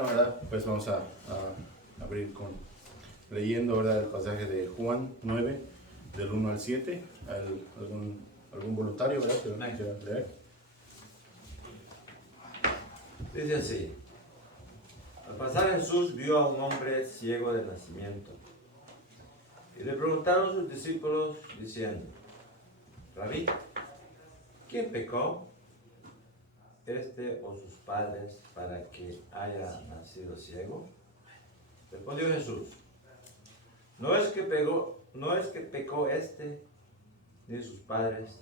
¿Verdad? Pues vamos a abrir leyendo, ¿verdad?, el pasaje de Juan 9, del 1 al 7. ¿Algún voluntario, verdad, que lo quiera leer? Dice así: al pasar Jesús vio a un hombre ciego de nacimiento, y le preguntaron sus discípulos diciendo: Rabí, ¿quién pecó, este o sus padres, para que haya nacido ciego? Respondió Jesús: no es que pecó este ni sus padres,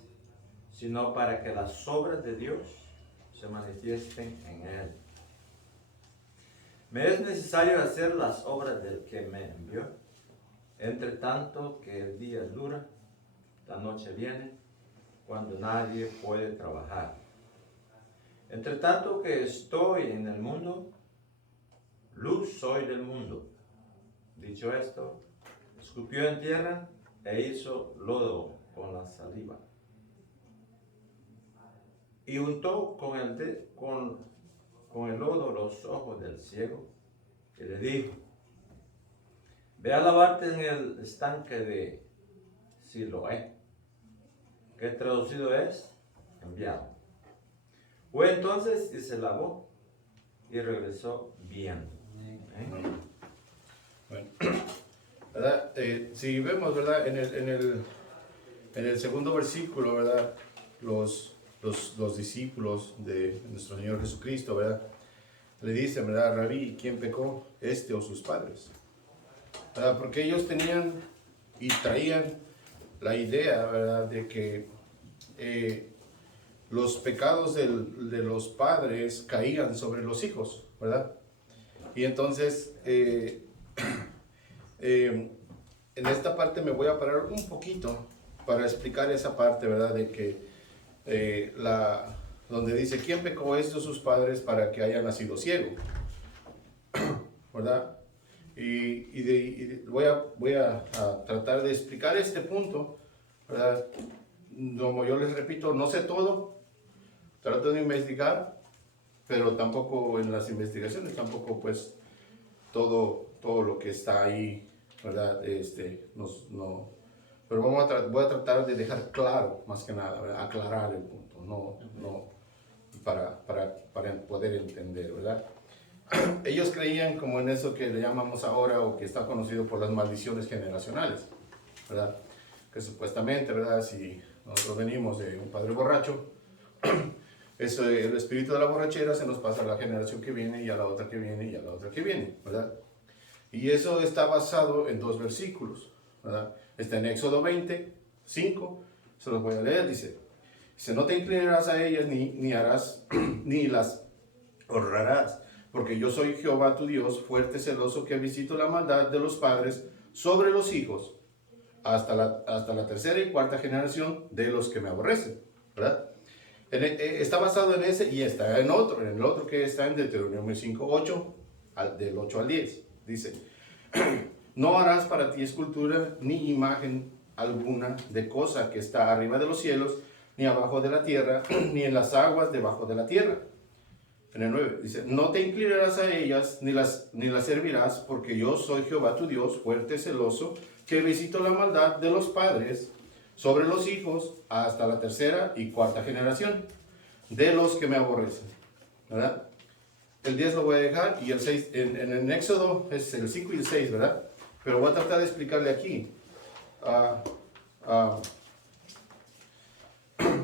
sino para que las obras de Dios se manifiesten en él. Me es necesario hacer las obras del que me envió. Entre tanto que el día dura, la noche viene, cuando nadie puede trabajar. Entre tanto que estoy en el mundo, luz soy del mundo. Dicho esto, escupió en tierra e hizo lodo con la saliva. Y untó con el lodo los ojos del ciego, y le dijo: ve a lavarte en el estanque de Siloé, que traducido es enviado. Fue entonces y se lavó y regresó viendo. Bueno, ¿verdad? Si vemos, ¿verdad?, en el segundo versículo, ¿verdad?, los discípulos de nuestro Señor Jesucristo, ¿verdad?, le dicen, ¿verdad?, Rabí, ¿quién pecó, este o sus padres? ¿Verdad? Porque ellos tenían y traían la idea, ¿verdad?, de que los pecados de los padres caían sobre los hijos, ¿verdad? Y entonces, en esta parte me voy a parar un poquito para explicar esa parte, ¿verdad?, de que donde dice, ¿quién pecó estos sus padres para que haya nacido ciego? ¿Verdad? Y voy a tratar de explicar este punto, ¿verdad? Como yo les repito, no sé todo, trato de investigar, pero tampoco en las investigaciones, tampoco pues todo lo que está ahí, ¿verdad? No, pero voy a tratar de dejar claro, más que nada, ¿verdad?, aclarar el punto, no para poder entender, ¿verdad? Ellos creían como en eso que le llamamos ahora, o que está conocido por las maldiciones generacionales, ¿verdad? Que supuestamente, ¿verdad?, si nosotros venimos de un padre borracho, el espíritu de la borrachera se nos pasa a la generación que viene, y a la otra que viene, y a la otra que viene, ¿verdad? Y eso está basado en dos versículos, ¿verdad? Está en Éxodo 20, 5, se los voy a leer, dice, no te inclinarás a ellas ni harás, ni las honrarás, porque yo soy Jehová tu Dios, fuerte, celoso, que visito la maldad de los padres sobre los hijos, hasta la tercera y cuarta generación de los que me aborrecen, ¿verdad? Está basado en ese, y está en el otro que está en Deuteronomio 5, 8, del 8 al 10, dice, no harás para ti escultura ni imagen alguna de cosa que está arriba de los cielos, ni abajo de la tierra, ni en las aguas debajo de la tierra. En el 9 dice, no te inclinarás a ellas, ni las servirás, porque yo soy Jehová tu Dios, fuerte, celoso, que visito la maldad de los padres sobre los hijos hasta la tercera y cuarta generación de los que me aborrecen, ¿verdad? El 10 lo voy a dejar, y el 6, en el Éxodo es el 5 y el 6, ¿verdad? Pero voy a tratar de explicarle aquí.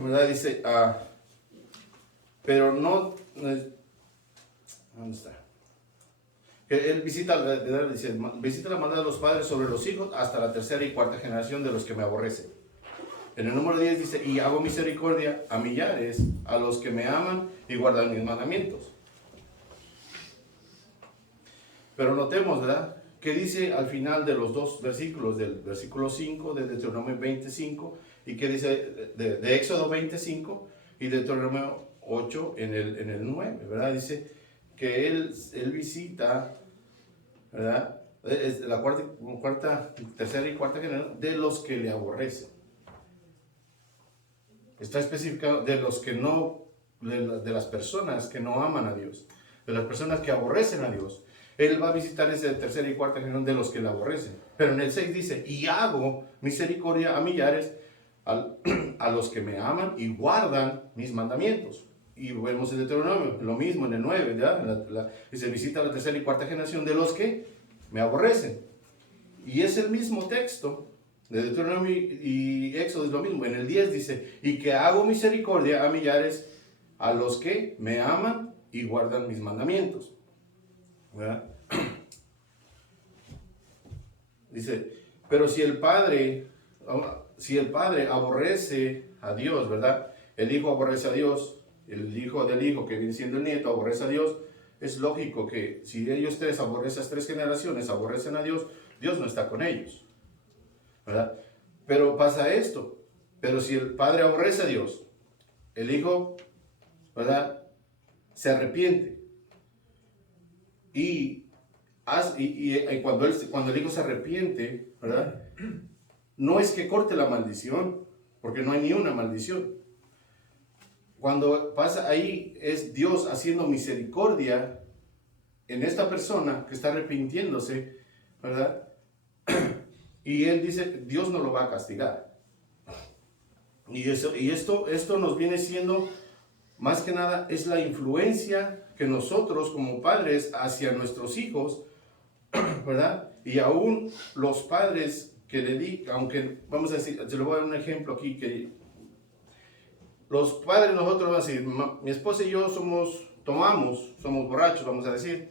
¿Verdad? Dice, pero no, ¿dónde está? Que él visita la maldad de los padres sobre los hijos hasta la tercera y cuarta generación de los que me aborrecen. En el número 10 dice, y hago misericordia a millares, a los que me aman y guardan mis mandamientos. Pero notemos, ¿verdad?, que dice al final de los dos versículos, del versículo 5 de Deuteronomio 25, y que dice de Éxodo 25 y Deuteronomio 8 en el 9, ¿verdad? Dice que él visita, ¿verdad?, es la tercera y cuarta generación de los que le aborrecen. Está especificado de los que no, de las personas que no aman a Dios, de las personas que aborrecen a Dios. Él va a visitar esa tercera y cuarta generación de los que le aborrecen. Pero en el 6 dice, y hago misericordia a millares, a los que me aman y guardan mis mandamientos. Y vemos en Deuteronomio, lo mismo en el 9, ¿verdad? Dice, visita la tercera y cuarta generación de los que me aborrecen. Y es el mismo texto de Deuteronomio y Éxodo, es lo mismo. En el 10 dice, y que hago misericordia a millares, a los que me aman y guardan mis mandamientos. ¿Verdad? Dice, pero si el padre aborrece a Dios, ¿verdad? El hijo aborrece a Dios, el hijo del hijo que viene siendo el nieto aborrece a Dios. Es lógico que si ellos tres aborrecen, esas tres generaciones aborrecen a Dios, Dios no está con ellos, ¿verdad? Pero pasa esto, pero si el padre aborrece a Dios, el hijo, ¿verdad? Se arrepiente. Y cuando el hijo se arrepiente, ¿verdad? No es que corte la maldición, porque no hay ni una maldición. Cuando pasa ahí, es Dios haciendo misericordia en esta persona que está arrepintiéndose, ¿verdad? Y él dice, Dios no lo va a castigar. Y esto nos viene siendo, más que nada, es la influencia que nosotros como padres hacia nuestros hijos, ¿verdad? Y aún los padres que aunque vamos a decir, se lo voy a dar un ejemplo aquí, que los padres nosotros vamos a decir, mi esposa y yo somos borrachos, vamos a decir.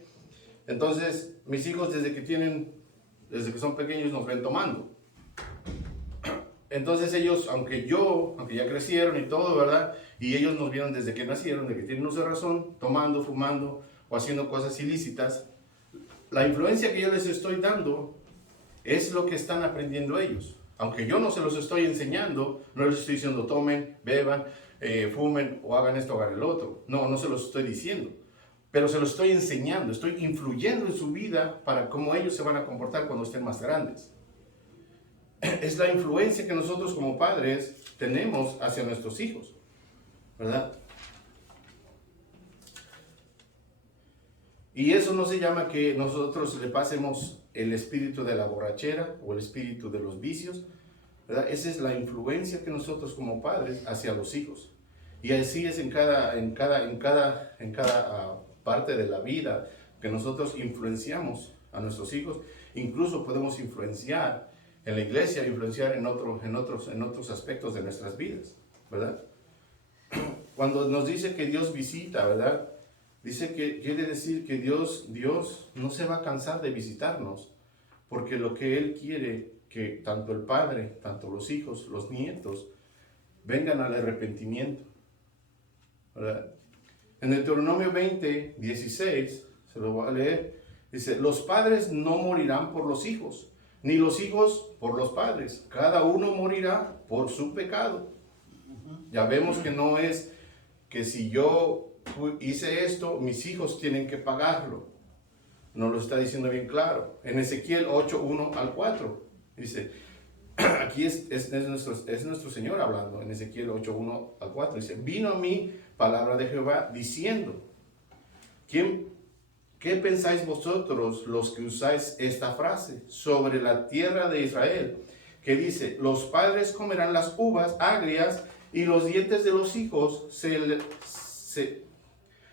Entonces, mis hijos desde que son pequeños nos ven tomando. Entonces ellos, aunque ya crecieron y todo, ¿verdad? Y ellos nos vieron desde que nacieron, de que tienen uso de razón, tomando, fumando o haciendo cosas ilícitas. La influencia que yo les estoy dando es lo que están aprendiendo ellos. Aunque yo no se los estoy enseñando, no les estoy diciendo tomen, beban, fumen o hagan esto o hagan el otro. No se los estoy diciendo. Pero se los estoy enseñando, estoy influyendo en su vida para cómo ellos se van a comportar cuando estén más grandes. Es la influencia que nosotros como padres tenemos hacia nuestros hijos, ¿verdad? Y eso no se llama que nosotros le pasemos el espíritu de la borrachera o el espíritu de los vicios, ¿verdad? Esa es la influencia que nosotros como padres hacia los hijos. Y así es en cada parte de la vida que nosotros influenciamos a nuestros hijos. Incluso podemos influenciar en la iglesia, influenciar en otros aspectos de nuestras vidas, ¿verdad? Cuando nos dice que Dios visita, ¿verdad? Dice que quiere decir que Dios no se va a cansar de visitarnos, porque lo que Él quiere que tanto el Padre, tanto los hijos, los nietos, vengan al arrepentimiento, ¿verdad? En el Deuteronomio 20, 16, se lo voy a leer, dice, los padres no morirán por los hijos, ni los hijos por los padres. Cada uno morirá por su pecado. Ya vemos que no es que si yo hice esto, mis hijos tienen que pagarlo. Nos lo está diciendo bien claro. En Ezequiel 8, 1 al 4. Dice, aquí es nuestro Señor hablando. En Ezequiel 8, 1 al 4. Dice, vino a mí palabra de Jehová diciendo, ¿qué pensáis vosotros los que usáis esta frase sobre la tierra de Israel? Que dice, los padres comerán las uvas agrias y los dientes de los hijos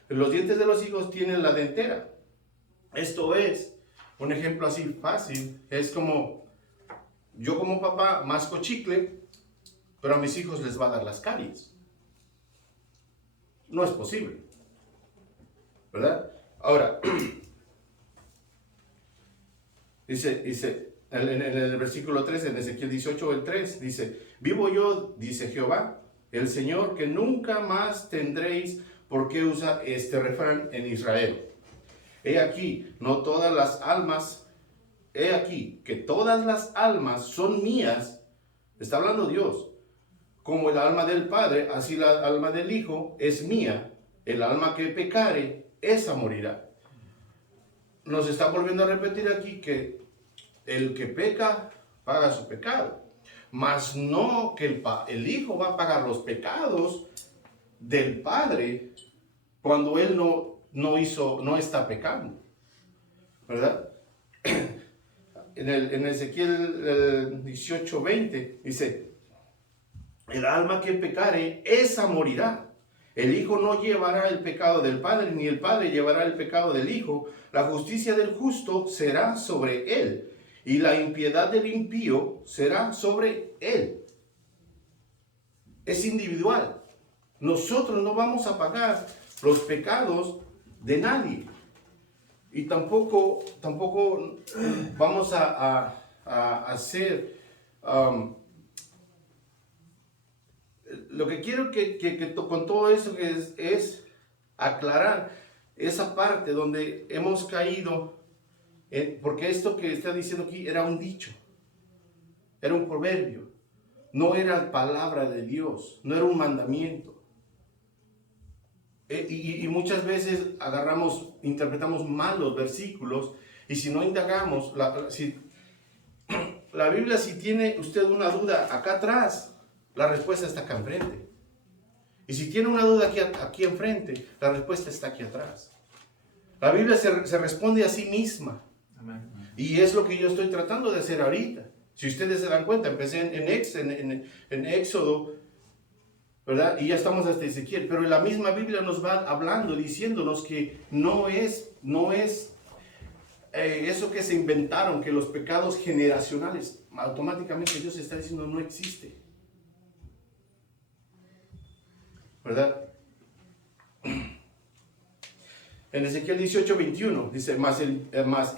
los dientes de los hijos tienen la dentera. Esto es un ejemplo así fácil. Es como yo como papá masco chicle, pero a mis hijos les va a dar las caries. No es posible, ¿verdad? Ahora, dice en el versículo 3, en Ezequiel 18, el 3, dice, vivo yo, dice Jehová, el Señor, que nunca más tendréis por qué usar este refrán en Israel. He aquí, que todas las almas son mías, está hablando Dios, como el alma del Padre, así la alma del Hijo es mía, el alma que pecare, esa morirá. Nos está volviendo a repetir aquí que el que peca, paga su pecado. Mas no que el Hijo va a pagar los pecados del Padre cuando Él no no está pecando, ¿verdad? En Ezequiel 18:20 dice, el alma que pecare, esa morirá. El hijo no llevará el pecado del padre, ni el padre llevará el pecado del hijo. La justicia del justo será sobre él, y la impiedad del impío será sobre él. Es individual. Nosotros no vamos a pagar los pecados de nadie. Y tampoco vamos a hacer... lo que quiero que con todo eso es aclarar esa parte donde hemos caído, porque esto que está diciendo aquí era un dicho, era un proverbio, no era palabra de Dios, no era un mandamiento. Y muchas veces interpretamos mal los versículos, y si no indagamos, la Biblia, si tiene usted una duda acá atrás, la respuesta está acá enfrente. Y si tiene una duda aquí enfrente, la respuesta está aquí atrás. La Biblia se responde a sí misma. Amén. Y es lo que yo estoy tratando de hacer ahorita. Si ustedes se dan cuenta, empecé en Éxodo, ¿verdad? Y ya estamos hasta Ezequiel. Pero la misma Biblia nos va hablando, diciéndonos que no es eso que se inventaron, que los pecados generacionales, automáticamente Dios está diciendo no existe. ¿Verdad? En Ezequiel 18:21 dice, mas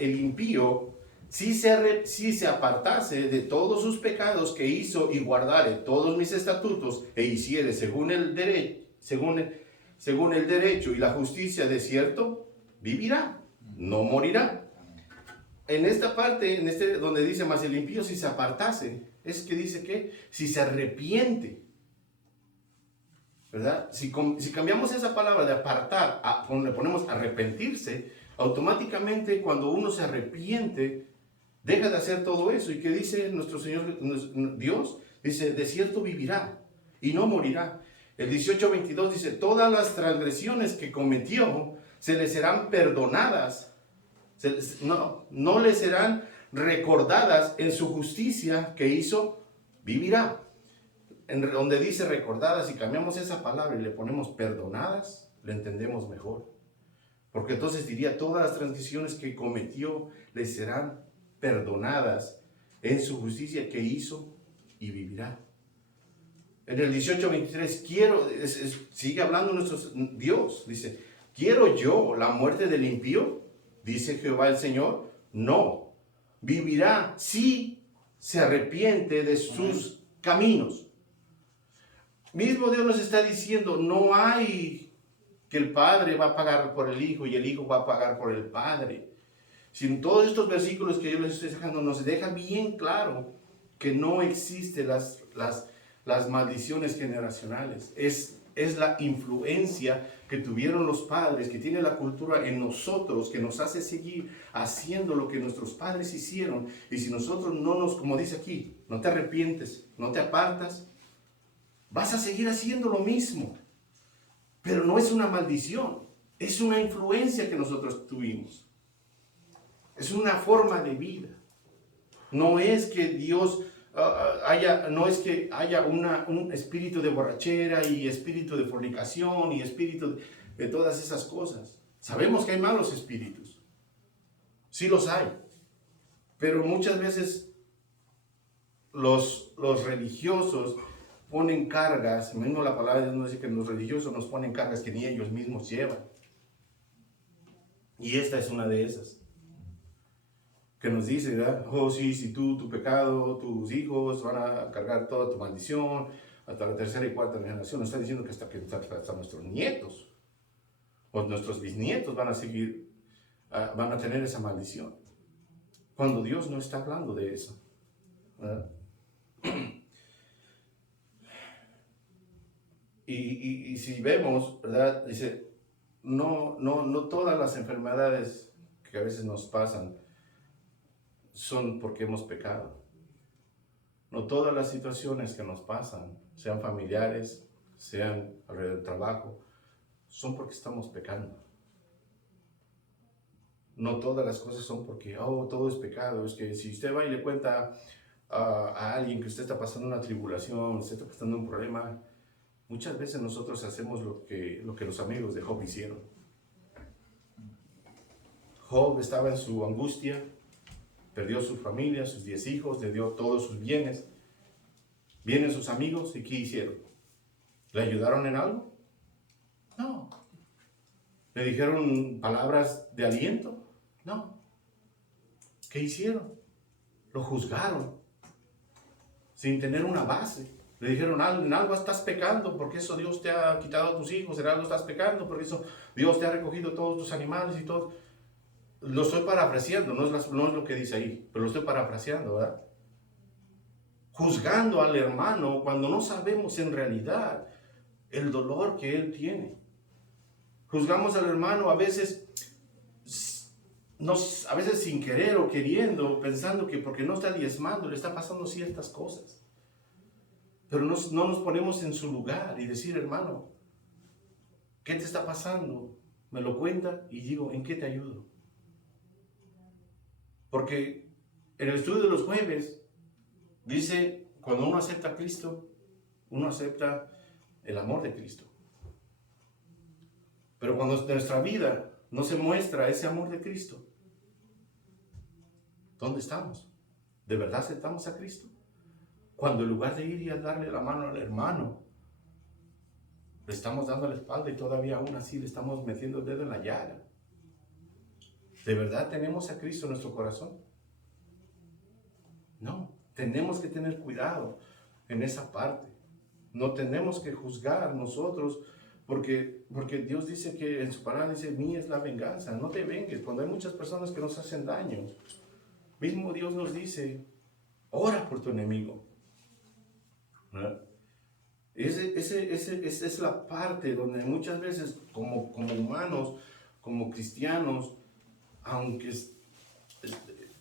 el impío, si se apartase de todos sus pecados que hizo y guardare todos mis estatutos e hiciere según el derecho y la justicia, de cierto vivirá, no morirá. En esta parte, donde dice, mas el impío si se apartase, es que dice que si se arrepiente, ¿verdad? Si cambiamos esa palabra de apartar, cuando le ponemos arrepentirse, automáticamente cuando uno se arrepiente, deja de hacer todo eso. ¿Y qué dice nuestro Señor Dios? Dice, de cierto vivirá y no morirá. El 18:22 dice, todas las transgresiones que cometió se le serán perdonadas, no le serán recordadas. En su justicia que hizo, vivirá. Donde dice recordadas, si cambiamos esa palabra y le ponemos perdonadas, le entendemos mejor. Porque entonces diría, todas las transgresiones que cometió le serán perdonadas en su justicia que hizo y vivirá. En el 18:23, sigue hablando nuestro Dios, dice, ¿quiero yo la muerte del impío? Dice Jehová el Señor, no, vivirá si se arrepiente de sus caminos. Mismo Dios nos está diciendo, no hay que el Padre va a pagar por el Hijo y el Hijo va a pagar por el Padre. Sin todos estos versículos que yo les estoy dejando, nos deja bien claro que no existen las maldiciones generacionales. Es la influencia que tuvieron los padres, que tiene la cultura en nosotros, que nos hace seguir haciendo lo que nuestros padres hicieron. Y si nosotros como dice aquí, no te arrepientes, no te apartas, vas a seguir haciendo lo mismo. Pero no es una maldición, es una influencia que nosotros tuvimos. Es una forma de vida. No es que Dios no es que haya un espíritu de borrachera y espíritu de fornicación y espíritu de todas esas cosas. Sabemos que hay malos espíritus. Sí los hay. Pero muchas veces los religiosos ponen cargas, mismo la palabra de Dios nos dice que los religiosos nos ponen cargas que ni ellos mismos llevan. Y esta es una de esas. Que nos dice, ¿verdad? Oh, sí, si tu pecado, tus hijos van a cargar toda tu maldición hasta la tercera y cuarta generación. Nos está diciendo que hasta nuestros nietos o nuestros bisnietos van a tener esa maldición. Cuando Dios no está hablando de eso, ¿verdad? Y si vemos, ¿verdad? Dice, no todas las enfermedades que a veces nos pasan son porque hemos pecado. No todas las situaciones que nos pasan, sean familiares, sean alrededor del trabajo, son porque estamos pecando. No todas las cosas son porque, oh, todo es pecado. Es que si usted va y le cuenta a alguien que usted está pasando una tribulación, usted está pasando un problema, muchas veces nosotros hacemos lo que los amigos de Job hicieron. Job estaba en su angustia, perdió su familia, sus 10 hijos, le dio todos sus bienes. Vienen sus amigos y ¿qué hicieron? ¿Le ayudaron en algo? No. ¿Le dijeron palabras de aliento? No. ¿Qué hicieron? Lo juzgaron sin tener una base. Le dijeron, en algo estás pecando, porque eso Dios te ha quitado a tus hijos, en algo estás pecando, porque eso Dios te ha recogido todos tus animales y todo. Lo estoy parafraseando, no es lo que dice ahí, pero lo estoy parafraseando, ¿verdad? Juzgando al hermano cuando no sabemos en realidad el dolor que él tiene. Juzgamos al hermano a veces sin querer o queriendo, pensando que porque no está diezmando le está pasando ciertas cosas. Pero no nos ponemos en su lugar y decir, hermano, ¿qué te está pasando? Me lo cuenta y digo, ¿en qué te ayudo? Porque en el estudio de los jueves dice, cuando uno acepta a Cristo, uno acepta el amor de Cristo. Pero cuando en nuestra vida no se muestra ese amor de Cristo, ¿dónde estamos? ¿De verdad aceptamos a Cristo? Cuando en lugar de ir y a darle la mano al hermano, le estamos dando la espalda y todavía aún así le estamos metiendo el dedo en la llaga. ¿De verdad tenemos a Cristo en nuestro corazón? No, tenemos que tener cuidado en esa parte. No tenemos que juzgar nosotros porque Dios dice que en su palabra dice, mía es la venganza, no te vengues. Cuando hay muchas personas que nos hacen daño, mismo Dios nos dice, ora por tu enemigo. ¿Verdad? Esa es la parte donde muchas veces como humanos, como cristianos, aunque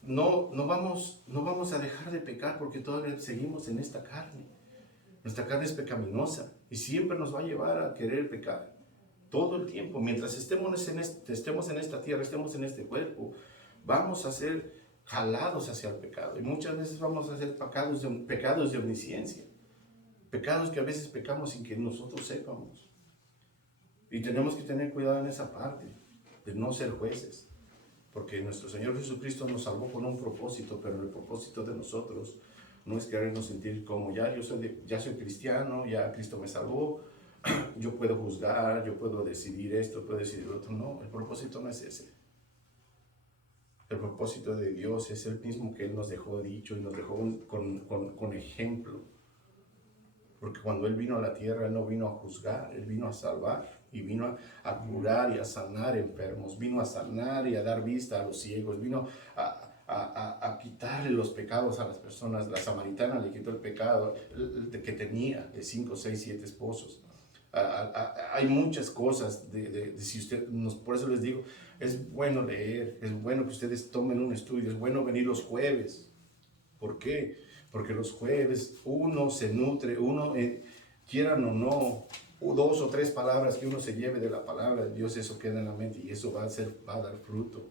no vamos a dejar de pecar porque todavía seguimos en esta carne. Nuestra carne es pecaminosa y siempre nos va a llevar a querer pecar. Todo el tiempo, mientras estemos en esta tierra, estemos en este cuerpo, vamos a ser jalados hacia el pecado. Y muchas veces vamos a hacer pecados de omnisciencia. Pecados que a veces pecamos sin que nosotros sepamos. Y tenemos que tener cuidado en esa parte, de no ser jueces. Porque nuestro Señor Jesucristo nos salvó con un propósito, pero el propósito de nosotros no es querernos sentir como ya soy cristiano, ya Cristo me salvó, yo puedo juzgar, yo puedo decidir esto, puedo decidir lo otro. No, el propósito no es ese. El propósito de Dios es el mismo que Él nos dejó dicho y nos dejó con ejemplo. Porque cuando Él vino a la tierra, Él no vino a juzgar, Él vino a salvar y vino a curar y a sanar enfermos, vino a sanar y a dar vista a los ciegos, vino a quitarle los pecados a las personas. La samaritana le quitó el pecado que tenía de 5, 6, 7 esposos. Hay muchas cosas si usted, por eso les digo, es bueno leer, es bueno que ustedes tomen un estudio, es bueno venir los jueves. ¿Por qué? Porque los jueves uno se nutre, quieran o no, 2 o 3 palabras que uno se lleve de la palabra de Dios, eso queda en la mente y eso va a dar fruto.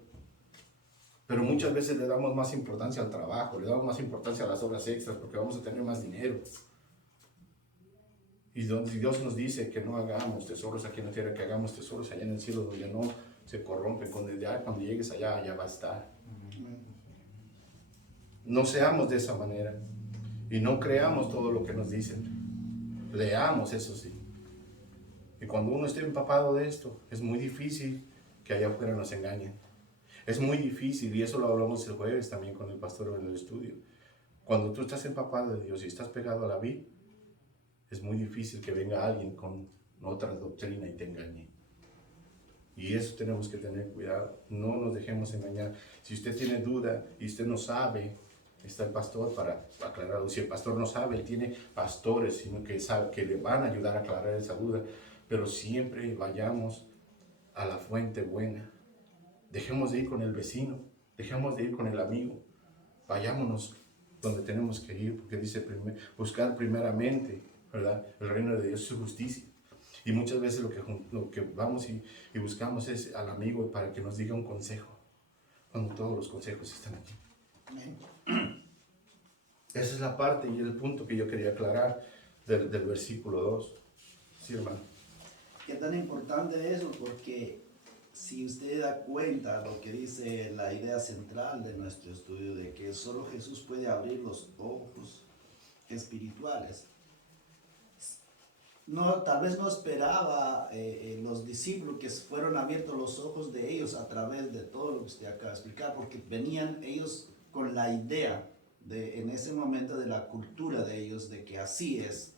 Pero muchas veces le damos más importancia al trabajo, le damos más importancia a las horas extras porque vamos a tener más dinero. Y donde Dios nos dice que no hagamos tesoros aquí en la tierra, que hagamos tesoros allá en el cielo donde no se corrompen, cuando llegues allá va a estar. No seamos de esa manera y no creamos todo lo que nos dicen. Leamos, eso sí. Y cuando uno esté empapado de esto, es muy difícil que allá afuera nos engañen. Es muy difícil, y eso lo hablamos el jueves también con el pastor en el estudio. Cuando tú estás empapado de Dios y estás pegado a la vid, es muy difícil que venga alguien con otra doctrina y te engañe. Y eso tenemos que tener cuidado. No nos dejemos engañar. Si usted tiene duda y usted no sabe, está el pastor para aclarar. Si el pastor no sabe, él tiene pastores sino que le van a ayudar a aclarar esa duda. Pero siempre vayamos a la fuente buena. Dejemos de ir con el vecino, dejemos de ir con el amigo. Vayámonos donde tenemos que ir, porque dice buscar primeramente, ¿verdad?, el reino de Dios y su justicia. Y muchas veces lo que vamos y buscamos es al amigo para que nos diga un consejo. cuando todos los consejos están aquí. Amén. Esa es la parte y el punto que yo quería aclarar del versículo 2. Sí, hermano. Qué tan importante eso, porque si usted da cuenta lo que dice la idea central de nuestro estudio, de que solo Jesús puede abrir los ojos espirituales. No, tal vez no esperaba los discípulos que fueron abiertos los ojos de ellos a través de todo lo que usted acaba de explicar, porque venían ellos con la idea en ese momento de la cultura de ellos, de que así es.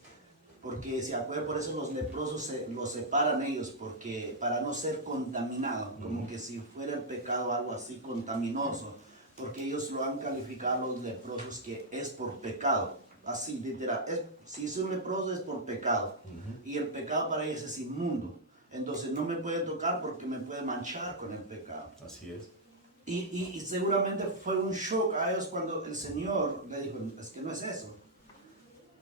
Porque se acuerdan, por eso los leprosos los separan ellos, porque para no ser contaminados, como que si fuera el pecado algo así contaminoso, porque ellos lo han calificado los leprosos que es por pecado, así literal, si es un leproso es por pecado, y el pecado para ellos es inmundo, entonces no me puede tocar porque me puede manchar con el pecado. Así es. Y seguramente fue un shock a ellos cuando el Señor le dijo, es que no es eso.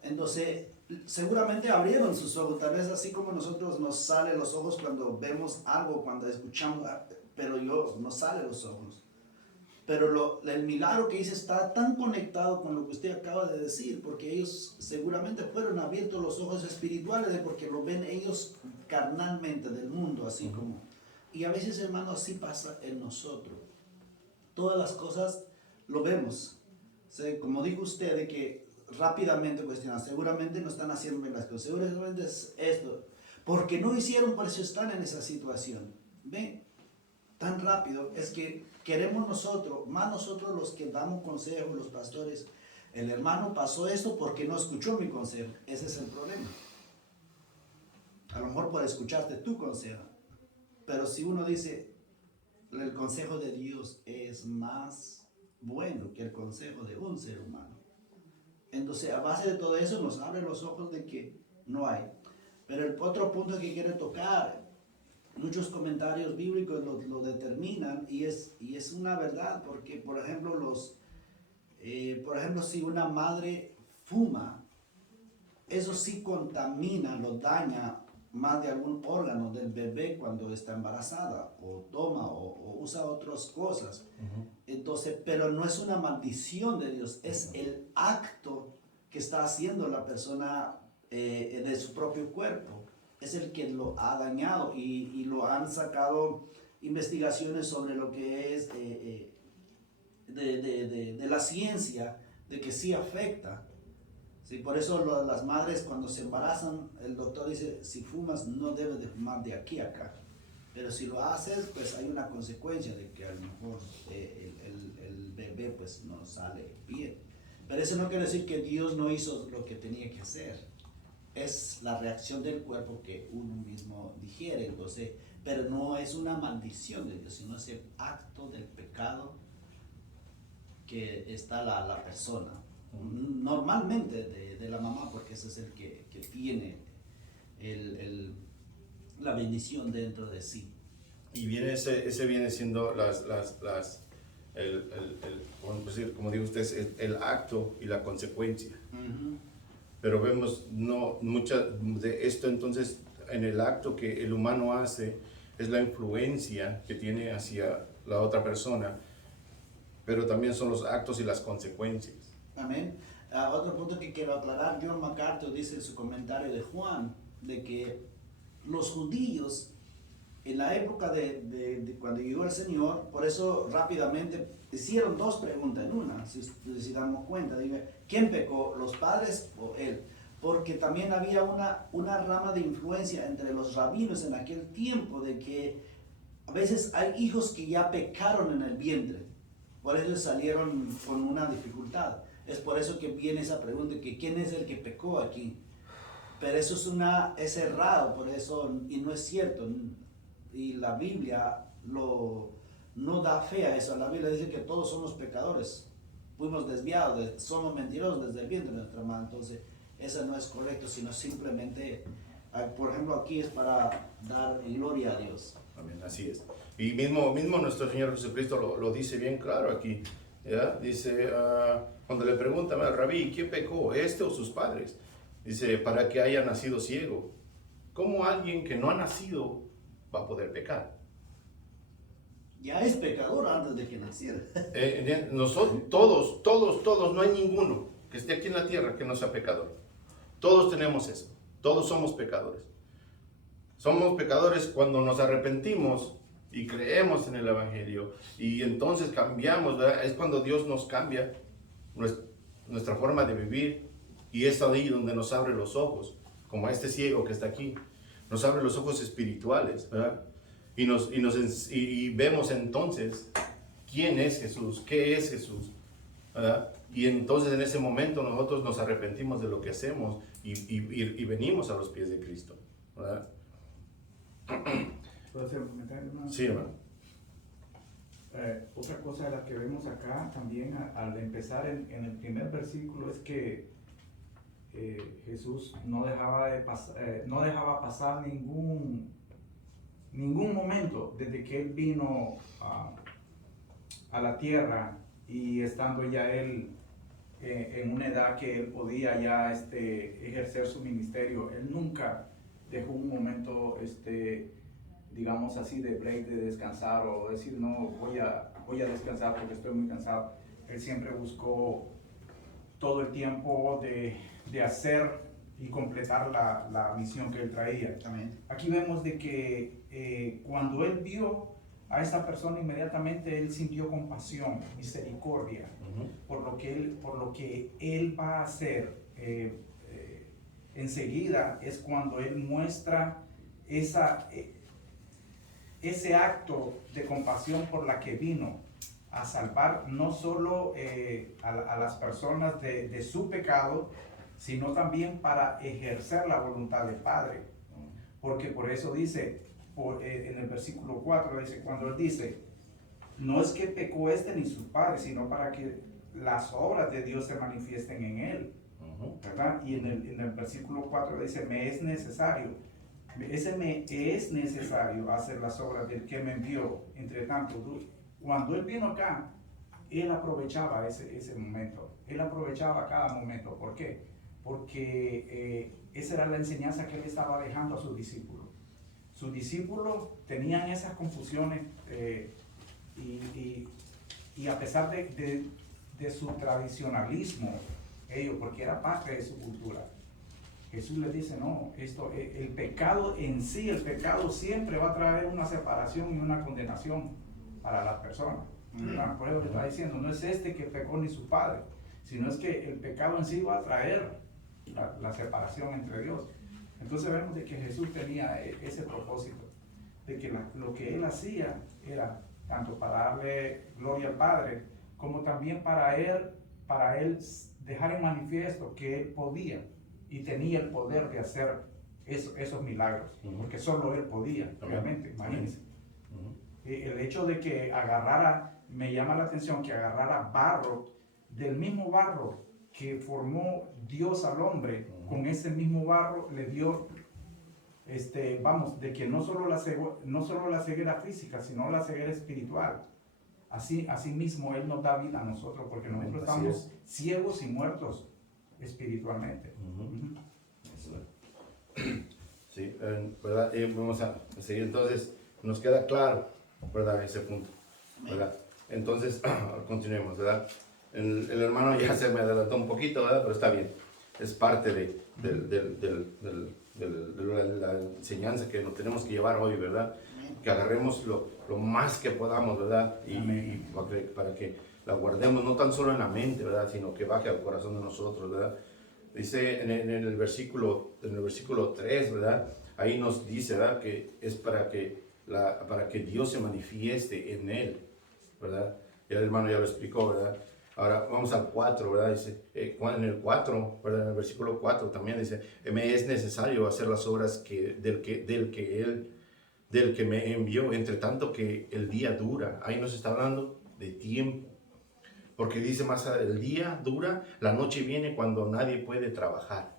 Entonces, seguramente abrieron sus ojos, tal vez así como nosotros nos salen los ojos cuando vemos algo, cuando escuchamos, pero nos salen los ojos. Pero el milagro que hice está tan conectado con lo que usted acaba de decir, porque ellos seguramente fueron abiertos los ojos espirituales, porque lo ven ellos carnalmente del mundo, así como. Y a veces, hermano, así pasa en nosotros. Todas las cosas lo vemos. O sea, como dijo usted, de que rápidamente cuestionan, seguramente no están haciendo bien las cosas, seguramente es esto, porque no hicieron, por eso están en esa situación. ¿Ve? Tan rápido, es que queremos nosotros, más nosotros los que damos consejos, los pastores, el hermano pasó esto porque no escuchó mi consejo, ese es el problema. A lo mejor por escucharte tu consejo, pero si uno dice, el consejo de Dios es más bueno que el consejo de un ser humano. Entonces, a base de todo eso, nos abre los ojos de que no hay. Pero el otro punto que quiere tocar, muchos comentarios bíblicos lo determinan y es una verdad, porque, por ejemplo, si una madre fuma, eso sí contamina, lo daña más de algún órgano del bebé cuando está embarazada, o toma, o usa otras cosas. Entonces, pero no es una maldición de Dios, es el acto que está haciendo la persona de su propio cuerpo. Es el que lo ha dañado y lo han sacado investigaciones sobre lo que es de la ciencia, de que sí afecta. Sí, por eso las madres cuando se embarazan, el doctor dice, si fumas no debes de fumar de aquí a acá. Pero si lo haces, pues hay una consecuencia de que a lo mejor el bebé pues no sale bien. Pero eso no quiere decir que Dios no hizo lo que tenía que hacer. Es la reacción del cuerpo que uno mismo digiere. Entonces, pero no es una maldición de Dios, sino es el acto del pecado que está la persona. Normalmente de la mamá, porque ese es el que tiene la bendición dentro de sí. Y viene ese viene siendo como dijo usted, el acto y la consecuencia. Pero vemos mucha de esto entonces en el acto que el humano hace es la influencia que tiene hacia la otra persona, pero también son los actos y las consecuencias. Amén. Otro punto que quiero aclarar, John MacArthur dice en su comentario de Juan, de que los judíos en la época de cuando llegó el Señor, por eso rápidamente hicieron dos preguntas en una, si damos cuenta, digo, ¿quién pecó, los padres o él? Porque también había una rama de influencia entre los rabinos en aquel tiempo, de que a veces hay hijos que ya pecaron en el vientre, por eso salieron con una dificultad. Es por eso que viene esa pregunta, que ¿quién es el que pecó aquí? Pero eso es errado, por eso, y no es cierto. Y la Biblia no da fe a eso. La Biblia dice que todos somos pecadores, fuimos desviados, somos mentirosos desde el vientre de nuestra madre. Entonces, eso no es correcto, sino simplemente, por ejemplo, aquí es para dar gloria a Dios. Amén, así es. Y mismo nuestro Señor Jesucristo lo dice bien claro aquí. ¿Ya? Dice, cuando le preguntan al rabí, ¿quién pecó, este o sus padres? Dice, para que haya nacido ciego. ¿Cómo alguien que no ha nacido va a poder pecar? Ya es pecador antes de que naciera. Nosotros, todos, no hay ninguno que esté aquí en la tierra que no sea pecador. Todos tenemos eso. Todos somos pecadores. Somos pecadores cuando nos arrepentimos y creemos en el Evangelio y entonces cambiamos, ¿verdad? Es cuando Dios nos cambia nuestra forma de vivir y es ahí donde nos abre los ojos, como a este ciego que está aquí, nos abre los ojos espirituales, ¿verdad? Y vemos entonces quién es Jesús, qué es Jesús, ¿verdad? Y entonces en ese momento nosotros nos arrepentimos de lo que hacemos y venimos a los pies de Cristo, ¿verdad? ¿Puedo hacer un comentario, hermano? Sí, hermano. Otra cosa de la que vemos acá también al empezar en el primer versículo es que Jesús no dejaba pasar ningún momento desde que Él vino a la tierra y estando ya Él en una edad que Él podía ya ejercer su ministerio. Él nunca dejó un momento, digamos así, de break, de descansar o decir, no, voy a descansar porque estoy muy cansado. Él siempre buscó todo el tiempo de hacer y completar la misión que Él traía. Amén. Aquí vemos de que cuando Él vio a esta persona, inmediatamente Él sintió compasión, misericordia, por lo que él va a hacer. Enseguida es cuando Él muestra ese acto de compasión por la que vino a salvar no solo a las personas de su pecado, sino también para ejercer la voluntad del Padre. Porque por eso dice, en el versículo 4, dice, cuando Él dice, no es que pecó ni su padre, sino para que las obras de Dios se manifiesten en Él. ¿Verdad? Y en el versículo 4 dice, me es necesario hacer las obras del que me envió. Entre tanto, cuando Él vino acá, Él aprovechaba ese momento. Él aprovechaba cada momento. ¿Por qué? Porque esa era la enseñanza que Él estaba dejando a sus discípulos. Sus discípulos tenían esas confusiones y a pesar de su tradicionalismo, ellos, porque era parte de su cultura, Jesús les dice, no, el pecado en sí, el pecado siempre va a traer una separación y una condenación para las personas. Por eso le está diciendo, no es que pecó ni su padre, sino es que el pecado en sí va a traer la separación entre Dios. Entonces vemos de que Jesús tenía ese propósito, de que lo que Él hacía era tanto para darle gloria al Padre, como también para él dejar en manifiesto que Él podía y tenía el poder de hacer esos milagros, porque solo Él podía, obviamente, imagínense. El hecho de que me llama la atención que agarrara barro, del mismo barro que formó Dios al hombre, con ese mismo barro le dio, de que no solo la ceguera física, sino la ceguera espiritual. Así mismo Él nos da vida a nosotros, porque nosotros estamos ciegos y muertos espiritualmente. Sí, ¿verdad? Y vamos a seguir, entonces nos queda claro, ¿verdad? Ese punto, ¿verdad? Entonces, continuemos, ¿verdad? El hermano ya se me adelantó un poquito, ¿verdad? Pero está bien, es parte de la enseñanza que nos tenemos que llevar hoy, ¿verdad? Que agarremos lo más que podamos, ¿verdad? Y para que la guardemos no tan solo en la mente, ¿verdad? Sino que baje al corazón de nosotros, ¿verdad? Dice en el versículo 3, ¿verdad? Ahí nos dice, ¿verdad? Que es para que Dios se manifieste en él, ¿verdad? Ya el hermano ya lo explicó, ¿verdad? Ahora vamos al 4, ¿verdad? Dice, en el 4, ¿verdad? En el versículo 4 también dice, me es necesario hacer las obras del que me envió, entre tanto que el día dura. Ahí nos está hablando de tiempo. Porque dice más, el día dura, la noche viene cuando nadie puede trabajar,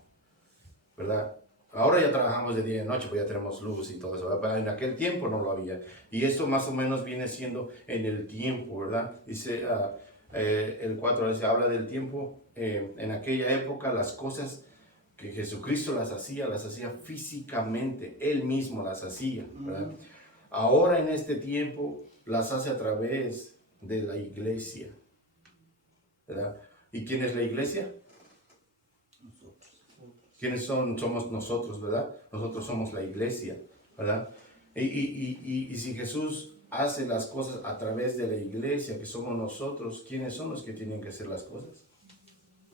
¿verdad? Ahora ya trabajamos de día y de noche, pues ya tenemos luz y todo eso, ¿verdad? En aquel tiempo no lo había. Y esto más o menos viene siendo en el tiempo, ¿verdad? Dice, el 4 dice, habla del tiempo. En aquella época las cosas que Jesucristo las hacía físicamente, Él mismo las hacía, ¿verdad? Ahora en este tiempo las hace a través de la iglesia, ¿verdad? ¿Y quién es la iglesia? ¿Quiénes son? Somos nosotros, ¿verdad? Nosotros somos la iglesia, ¿verdad? Y si Jesús hace las cosas a través de la iglesia, que somos nosotros, ¿quiénes son los que tienen que hacer las cosas?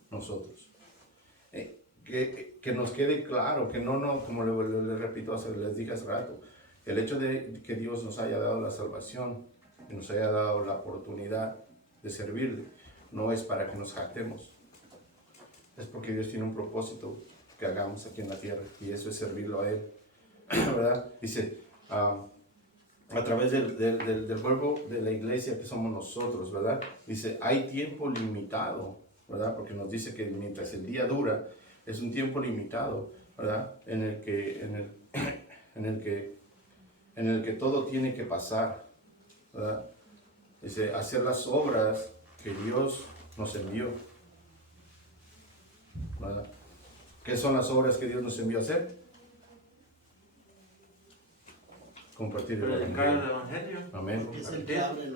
Nosotros. Que nos quede claro, que no como le repito, les dije hace rato, el hecho de que Dios nos haya dado la salvación, que nos haya dado la oportunidad de servirle, no es para que nos jactemos, es porque Dios tiene un propósito que hagamos aquí en la tierra, y eso es servirlo a Él, ¿verdad? Dice, a través del cuerpo de la iglesia que somos nosotros, ¿verdad? Dice, hay tiempo limitado, ¿verdad? Porque nos dice que mientras el día dura, es un tiempo limitado, ¿verdad? En el que todo tiene que pasar, ¿verdad? Dice, hacer las obras que Dios nos envió, ¿verdad? ¿Qué son las obras que Dios nos envió a hacer? Compartir el Predicar el evangelio. evangelio. Amén. Es el que abre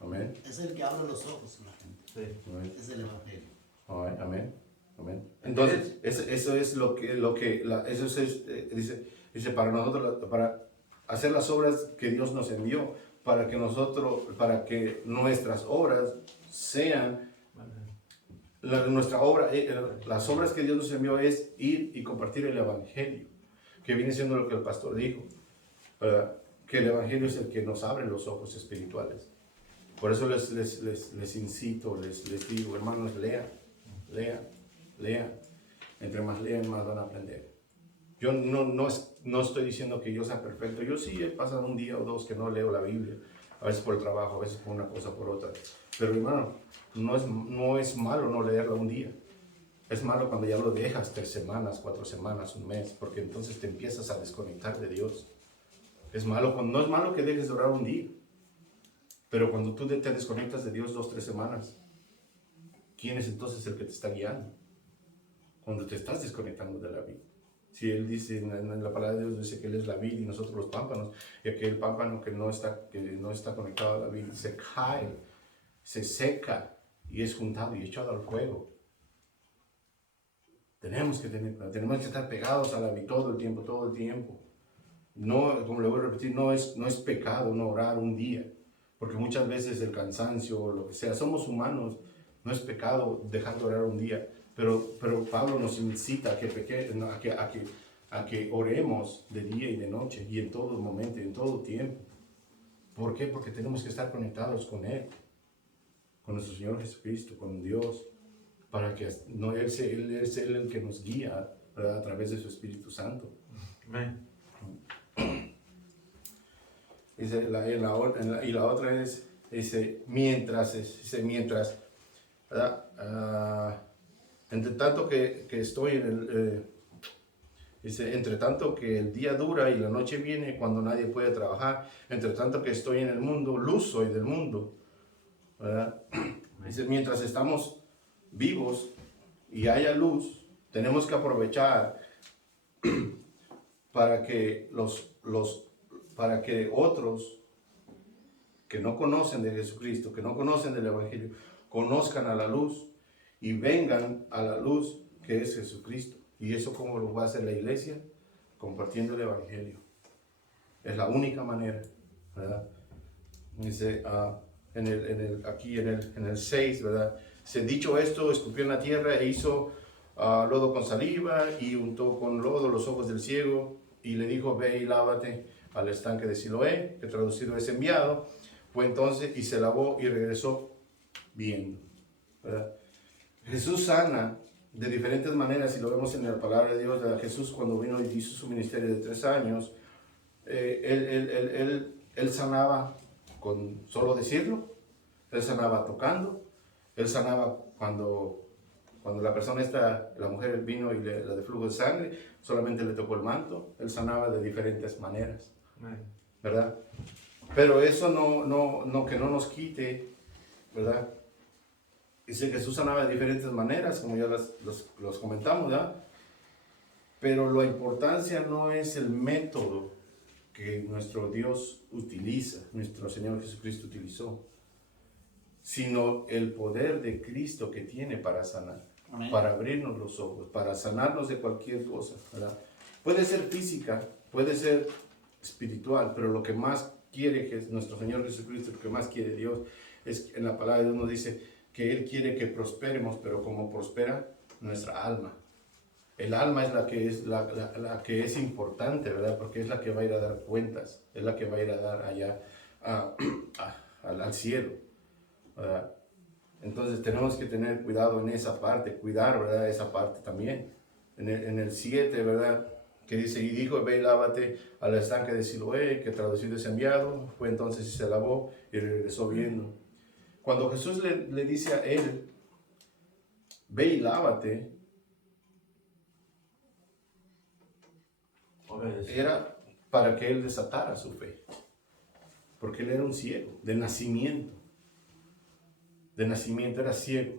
Amén. es el que abre los ojos a la gente. Sí. Amén. Es el evangelio. Amén. Amén. Entonces, eso es dice para nosotros, para hacer las obras que Dios nos envió, para que nuestras obras sean, nuestra obra, las obras que Dios nos envió es ir y compartir el evangelio, que viene siendo lo que el pastor dijo, ¿verdad? Que el evangelio es el que nos abre los ojos espirituales. Por eso les incito, les digo, hermanos, lean. Entre más lean, más van a aprender. Yo no estoy diciendo que yo sea perfecto. Yo sí he pasado un día o dos que no leo la Biblia. A veces por el trabajo, a veces por una cosa o por otra. Pero hermano, no es malo no leerla un día. Es malo cuando ya lo dejas 3 semanas, 4 semanas, un mes. Porque entonces te empiezas a desconectar de Dios. No es malo que dejes de orar un día. Pero cuando tú te desconectas de Dios 2, 3 semanas, ¿quién es entonces el que te está guiando? Cuando te estás desconectando de la vida. Si Él dice, en la palabra de Dios dice que Él es la vid y nosotros los pámpanos, y aquel pámpano que no está conectado a la vid se cae, se seca y es juntado y echado al fuego. Tenemos que estar pegados a la vid todo el tiempo. No, como le voy a repetir, no es pecado no orar un día, porque muchas veces el cansancio o lo que sea, somos humanos, no es pecado dejar de orar un día. Pero Pablo nos incita a que oremos de día y de noche y en todo momento, en todo tiempo. ¿Por qué? Porque tenemos que estar conectados con Él, con nuestro Señor Jesucristo, con Dios, para que Él es el que nos guía, ¿verdad? A través de su Espíritu Santo. Amén. Dice, y la otra es, mientras, ¿verdad? Entre tanto que estoy entre tanto que el día dura y la noche viene cuando nadie puede trabajar, entre tanto que estoy en el mundo, luz soy del mundo, ¿verdad? Dice, mientras estamos vivos y haya luz, tenemos que aprovechar para que para que otros que no conocen de Jesucristo, que no conocen del Evangelio, conozcan a la luz y vengan a la luz que es Jesucristo. ¿Y eso cómo lo va a hacer la iglesia? Compartiendo el Evangelio. Es la única manera, ¿verdad? Dice aquí en el 6, ¿verdad? Dice, dicho esto, escupió en la tierra e hizo lodo con saliva y untó con lodo los ojos del ciego y le dijo, ve y lávate al estanque de Siloé, que traducido es enviado. Fue entonces y se lavó y regresó viendo, ¿verdad? Jesús sana de diferentes maneras, y lo vemos en la palabra de Dios. ¿Verdad? Jesús, cuando vino y hizo su ministerio de 3 años, él sanaba con solo decirlo, él sanaba tocando, él sanaba cuando la persona la mujer vino y la de flujo de sangre, solamente le tocó el manto, él sanaba de diferentes maneras, ¿verdad? Pero eso que no nos quite, ¿verdad? Dice que Jesús sanaba de diferentes maneras, como ya los comentamos, ¿verdad? Pero la importancia no es el método, que nuestro Dios utiliza, nuestro Señor Jesucristo utilizó, sino el poder de Cristo que tiene para sanar, Amén. para abrirnos los ojos, para sanarnos de cualquier cosa, ¿verdad? Puede ser física, puede ser espiritual, pero lo que más quiere que nuestro Señor Jesucristo, lo que más quiere Dios, es que en la palabra de Dios nos dice que Él quiere que prosperemos, pero como prospera nuestra alma. El alma es la que es importante, ¿verdad? Porque es la que va a ir a dar cuentas, es la que va a ir a dar allá al cielo, ¿verdad? Entonces tenemos que tener cuidado en esa parte, cuidar, ¿verdad? Esa parte también. En el 7, ¿verdad? Que dice, y dijo, ve y lávate al estanque de Siloé, que traducido es enviado. Fue entonces y se lavó y regresó viendo. Cuando Jesús le dice a él, ve y lávate, era para que él desatara su fe. Porque él era un ciego, de nacimiento. De nacimiento era ciego.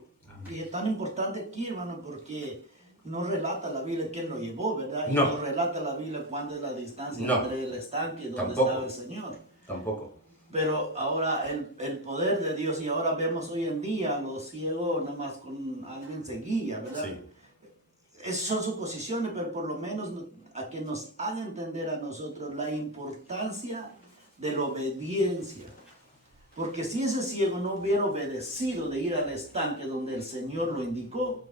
Y es tan importante aquí, hermano, porque no relata la Biblia que él lo llevó, ¿verdad? Y No. no relata la Biblia cuándo es la distancia No. entre el estanque donde Tampoco. estaba el Señor. Tampoco. Pero ahora el poder de Dios, y ahora vemos hoy en día a los ciegos nada más con alguien se guía, ¿verdad? Sí. Esas son suposiciones, pero por lo menos a que nos haga entender a nosotros la importancia de la obediencia. Porque si ese ciego no hubiera obedecido de ir al estanque donde el Señor lo indicó,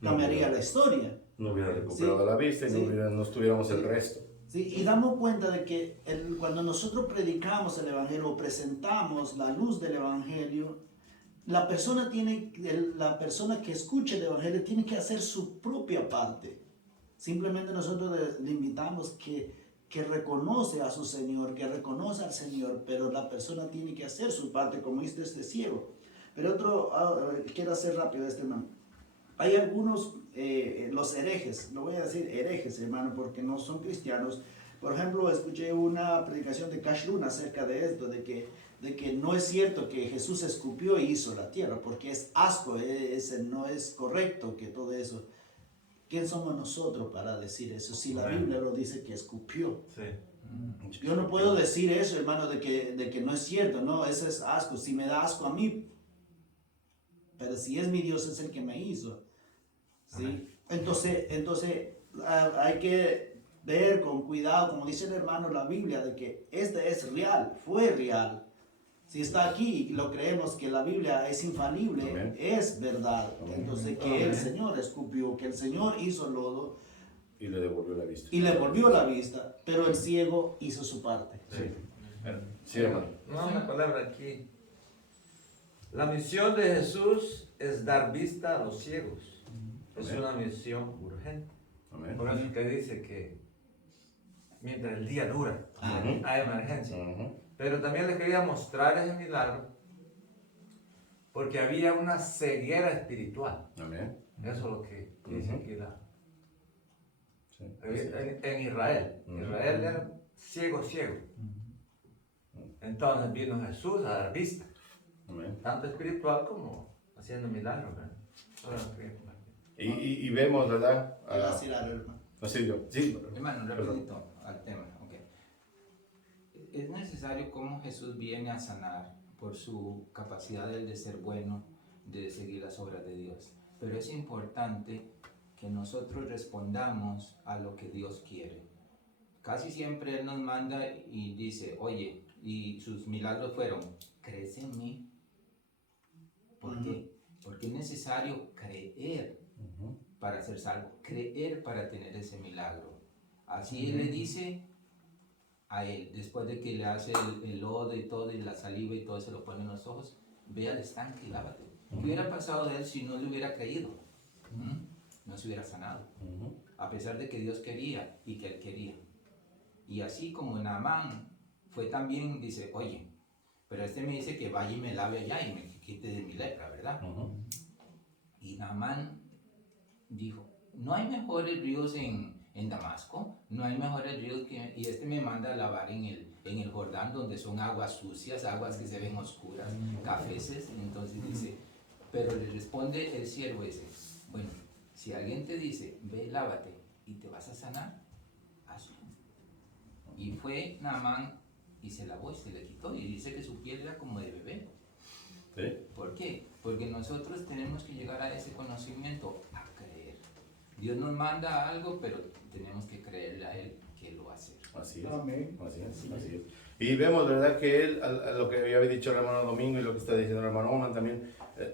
cambiaría la historia. No hubiera recuperado Sí. la vista y Sí. no estuviéramos el Sí. resto. ¿Sí? Y damos cuenta de que cuando nosotros predicamos el Evangelio o presentamos la luz del Evangelio, la persona que escuche el Evangelio tiene que hacer su propia parte. Simplemente nosotros le invitamos que reconoce a su Señor, que reconoce al Señor, pero la persona tiene que hacer su parte, como dice este ciego. Pero quiero hacer rápido hermano. Hay algunos, los herejes, lo voy a decir herejes, hermano, porque no son cristianos. Por ejemplo, escuché una predicación de Cash Luna acerca de esto, de que no es cierto que Jesús escupió y hizo la tierra, porque es asco, no es correcto que todo eso. ¿Quién somos nosotros para decir eso? Si la Biblia lo dice que escupió. Sí. Yo no puedo decir eso, hermano, de que no es cierto, no, eso es asco. Si me da asco a mí, pero si es mi Dios, es el que me hizo. ¿Sí? Entonces hay que ver con cuidado, como dice el hermano la Biblia, de que este es real, fue real. Si está aquí y lo creemos que la Biblia es infalible, Amén. es verdad. Amén. Entonces que Amén. el Señor escupió, que el Señor hizo lodo Y le devolvió la vista. y le volvió la vista, pero el ciego hizo su parte. Sí. Sí, hermano. No, una palabra aquí. La misión de Jesús es dar vista a los ciegos. Es Amén. una misión urgente. Amén. Por eso que dice que mientras el día dura, Amén. hay emergencia. Ujú. Pero también les quería mostrar ese milagro porque había una ceguera espiritual. Amén. Eso es lo que dice Ujú. aquí Sí. en Israel. Ujú. Israel era ciego. Entonces vino Jesús a dar vista, Amén. tanto espiritual como haciendo milagros, ¿verdad? Ahora quería compartir. Y vemos, ¿verdad? Gracias, hermano. No sé yo. Sí. Hermano, Perdón. rapidito al tema. Okay. Es necesario cómo Jesús viene a sanar por su capacidad de ser bueno, de seguir las obras de Dios. Pero es importante que nosotros respondamos a lo que Dios quiere. Casi siempre Él nos manda y dice, oye, y sus milagros fueron, ¿crees en mí? ¿Por qué? Porque es necesario creer Ujú. para ser salvo, creer para tener ese milagro. Así Él le dice a él, después de que le hace el lodo y todo, y la saliva y todo, se lo pone en los ojos, ve al estanque y lávate. ¿Qué hubiera pasado de él si no le hubiera creído? No se hubiera sanado, Ujú. a pesar de que Dios quería y que él quería. Y así como Naamán fue también, dice, oye, pero este me dice que vaya y me lave allá y me quite de mi lepra, ¿verdad? Ujú. Y Naamán dijo, no hay mejores ríos en Damasco, no hay mejores ríos que... Y este me manda a lavar en el Jordán, donde son aguas sucias, aguas que se ven oscuras, cafeces. Entonces dice, pero le responde el siervo ese, bueno, si alguien te dice, ve, lávate y te vas a sanar, hazlo. Y fue Naamán y se lavó y se le quitó. Y dice que su piel era como de bebé. ¿Sí? ¿Por qué? Porque nosotros tenemos que llegar a ese conocimiento, a creer. Dios nos manda algo, pero tenemos que creerle a Él que lo va a hacer. Así es. Amén. Así es, así es. Y vemos, ¿verdad? Que él, a lo que había dicho el hermano Domingo y lo que está diciendo el hermano Oman también,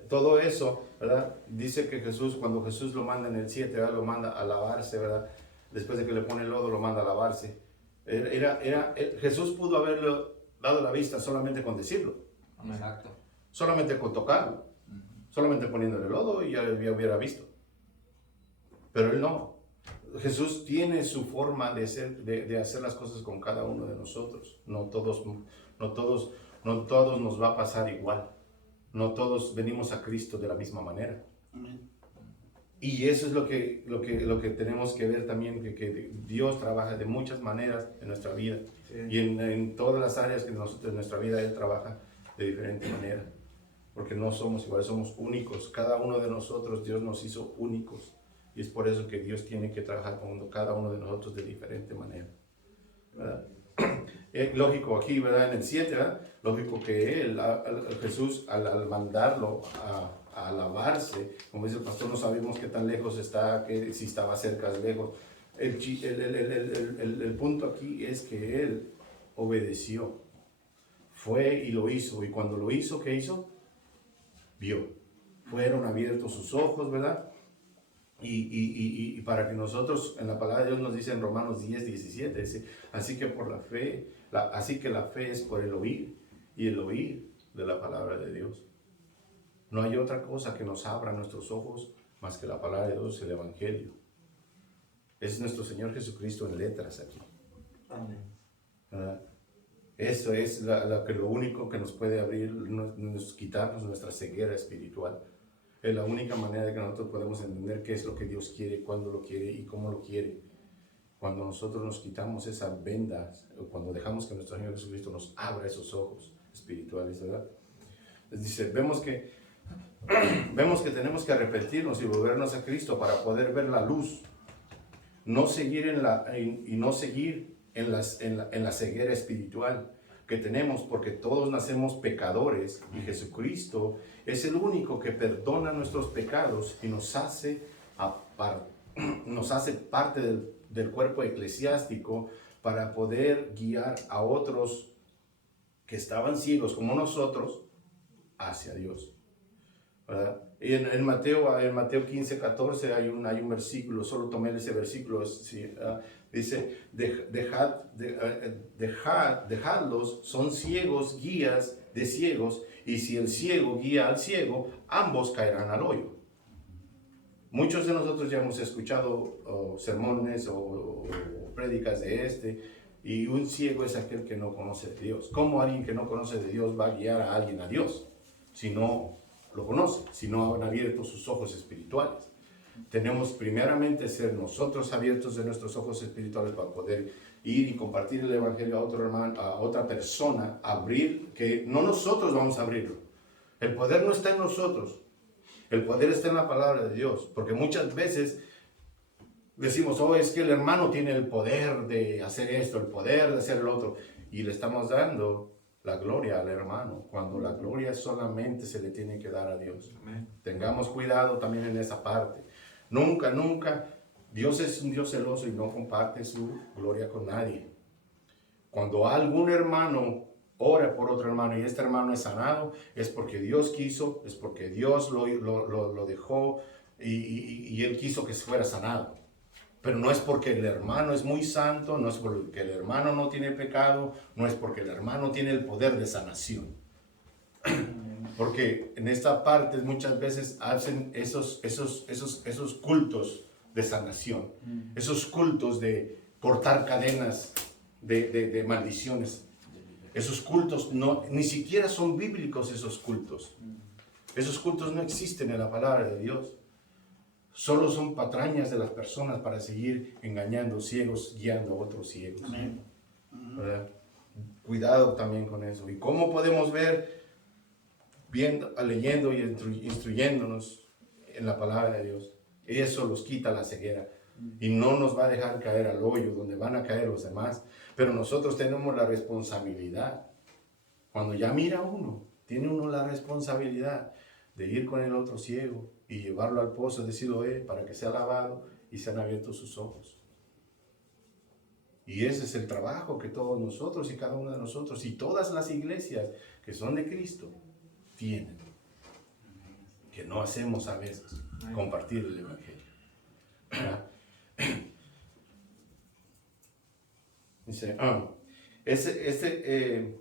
todo eso, ¿verdad? Dice que Jesús, cuando Jesús lo manda en el 7, ¿verdad? Lo manda a lavarse, ¿verdad? Después de que le pone el lodo, lo manda a lavarse. Jesús pudo haberle dado la vista solamente con decirlo, Exacto. solamente con tocarlo, solamente poniéndole lodo y ya hubiera visto. Pero él no. Jesús tiene su forma de hacer las cosas con cada uno de nosotros. No todos nos va a pasar igual. No todos venimos a Cristo de la misma manera. Amén. Y eso es lo que tenemos que ver también, que Dios trabaja de muchas maneras en nuestra vida. Sí. Y en todas las áreas que de nuestra vida Él trabaja de diferente manera. Porque no somos iguales, somos únicos. Cada uno de nosotros, Dios nos hizo únicos. Y es por eso que Dios tiene que trabajar con cada uno de nosotros de diferente manera, ¿verdad? Lógico aquí, ¿verdad? En el 7, ¿verdad? Lógico que Jesús, al mandarlo a lavarse, como dice el pastor, no sabemos qué tan lejos está, si estaba cerca o lejos. El punto aquí es que Él obedeció. Fue y lo hizo. Y cuando lo hizo, ¿qué hizo? Vio. Fueron abiertos sus ojos, ¿verdad? Y para que nosotros, en la palabra de Dios nos dice en Romanos 10:17, dice, así que la fe es por el oír, y el oír de la palabra de Dios. No hay otra cosa que nos abra nuestros ojos más que la palabra de Dios, el Evangelio. Es nuestro Señor Jesucristo en letras aquí. Amén. ¿Verdad? Eso es lo único que nos puede abrir, quitarnos nuestra ceguera espiritual. Es la única manera de que nosotros podemos entender qué es lo que Dios quiere, cuándo lo quiere y cómo lo quiere. Cuando nosotros nos quitamos esas vendas, o cuando dejamos que nuestro Señor Jesucristo nos abra esos ojos espirituales, ¿verdad? Les dice, vemos que tenemos que arrepentirnos y volvernos a Cristo para poder ver la luz. No seguir en la ceguera espiritual que tenemos, porque todos nacemos pecadores y Jesucristo es el único que perdona nuestros pecados y nos hace parte del cuerpo eclesiástico para poder guiar a otros que estaban ciegos como nosotros hacia Dios, ¿verdad? Y en Mateo 15:14 hay un versículo, solo tomé ese versículo, dice, dejadlos, son ciegos, guías de ciegos, y si el ciego guía al ciego, ambos caerán al hoyo. Muchos de nosotros ya hemos escuchado sermones o prédicas de y un ciego es aquel que no conoce de Dios. ¿Cómo alguien que no conoce de Dios va a guiar a alguien a Dios si no lo conoce, si no han abierto sus ojos espirituales? Tenemos primeramente ser nosotros abiertos de nuestros ojos espirituales para poder ir y compartir el Evangelio a otro hermano, a otra persona, abrir, que no nosotros vamos a abrirlo. El poder no está en nosotros, el poder está en la palabra de Dios, porque muchas veces decimos, es que el hermano tiene el poder de hacer esto, el poder de hacer el otro, y le estamos dando la gloria al hermano, cuando la gloria solamente se le tiene que dar a Dios. Amén. Tengamos cuidado también en esa parte. Nunca, Dios es un Dios celoso y no comparte su gloria con nadie. Cuando algún hermano ora por otro hermano y este hermano es sanado, es porque Dios quiso, es porque Dios lo dejó y Él quiso que fuera sanado. Pero no es porque el hermano es muy santo, no es porque el hermano no tiene pecado, no es porque el hermano tiene el poder de sanación. Porque en esta parte muchas veces hacen esos cultos de sanación, esos cultos de cortar cadenas de maldiciones. Esos cultos ni siquiera son bíblicos, esos cultos. Esos cultos no existen en la palabra de Dios. Solo son patrañas de las personas para seguir engañando ciegos, guiando a otros ciegos. Amén. ¿Verdad? Cuidado también con eso. ¿Y cómo podemos ver? Viendo, leyendo y instruyéndonos en la palabra de Dios. Eso los quita la ceguera. y no nos va a dejar caer al hoyo donde van a caer los demás. Pero nosotros tenemos la responsabilidad. Cuando ya mira uno, tiene uno la responsabilidad de ir con el otro ciego y llevarlo al pozo de Siloé para que sea lavado y sean abiertos sus ojos. Y ese es el trabajo que todos nosotros y cada uno de nosotros y todas las iglesias que son de Cristo tienen, que no hacemos a veces, compartir el Evangelio. Dice, ese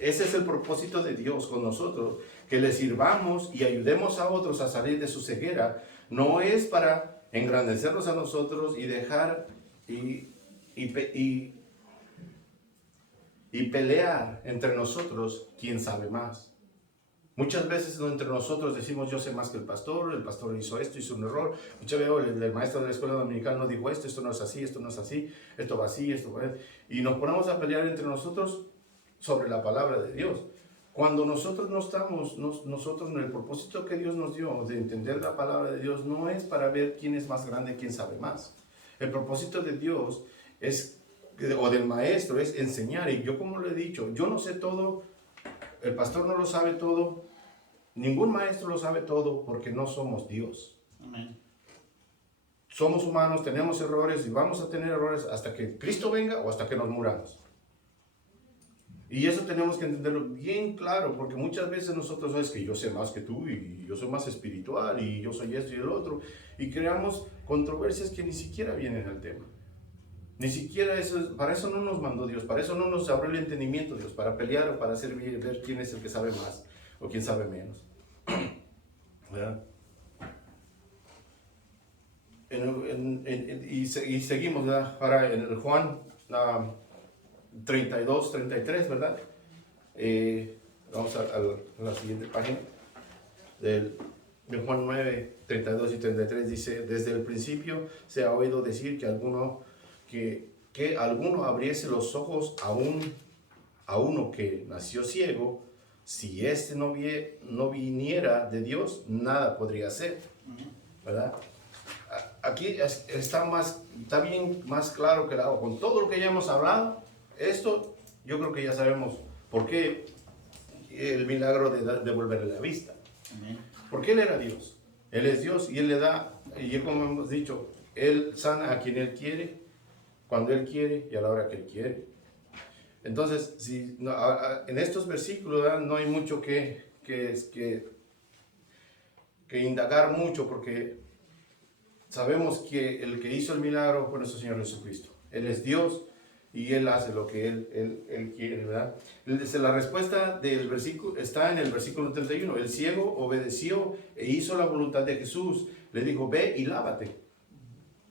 es el propósito de Dios con nosotros, que le sirvamos y ayudemos a otros a salir de su ceguera. No es para engrandecernos a nosotros y dejar y pelear entre nosotros quién sabe más. Muchas veces entre nosotros decimos yo sé más que el pastor hizo esto, hizo un error. Muchas veces el maestro de la escuela dominical no dijo esto no es así, esto no es así, esto va así, esto va así. Y nos ponemos a pelear entre nosotros sobre la palabra de Dios. Cuando nosotros no estamos, nosotros en el propósito que Dios nos dio de entender la palabra de Dios, no es para ver quién es más grande, quién sabe más. El propósito de Dios o del maestro es enseñar. Y yo, como lo he dicho, yo no sé todo, el pastor no lo sabe todo, ningún maestro lo sabe todo, porque no somos Dios. Amén. Somos humanos, tenemos errores y vamos a tener errores hasta que Cristo venga o hasta que nos muramos. Y eso tenemos que entenderlo bien claro, porque muchas veces nosotros es que yo sé más que tú y yo soy más espiritual y yo soy esto y el otro, y creamos controversias que ni siquiera vienen al tema. Ni siquiera eso, para eso no nos mandó Dios, para eso no nos abrió el entendimiento Dios, para pelear o para ver quién es el que sabe más o quién sabe menos. ¿Verdad? Y seguimos, ¿verdad? Ahora en el Juan 32, 33, ¿verdad? Vamos a la siguiente página de Juan 9, 32 y 33. Dice: desde el principio se ha oído decir que alguno abriese los ojos a uno que nació ciego. Si éste no viniera de Dios, nada podría hacer, ¿verdad? Aquí está bien más claro que el agua. Con todo lo que ya hemos hablado, esto yo creo que ya sabemos por qué el milagro de devolverle la vista. Porque Él era Dios. Él es Dios y Él le da, y como hemos dicho, Él sana a quien Él quiere, cuando Él quiere y a la hora que Él quiere. Entonces, en estos versículos, ¿verdad? No hay mucho que indagar mucho, porque sabemos que el que hizo el milagro fue nuestro Señor Jesucristo. Él es Dios y Él hace lo que Él quiere, ¿verdad? La respuesta del versículo está en el versículo 31. El ciego obedeció e hizo la voluntad de Jesús. Le dijo: ve y lávate,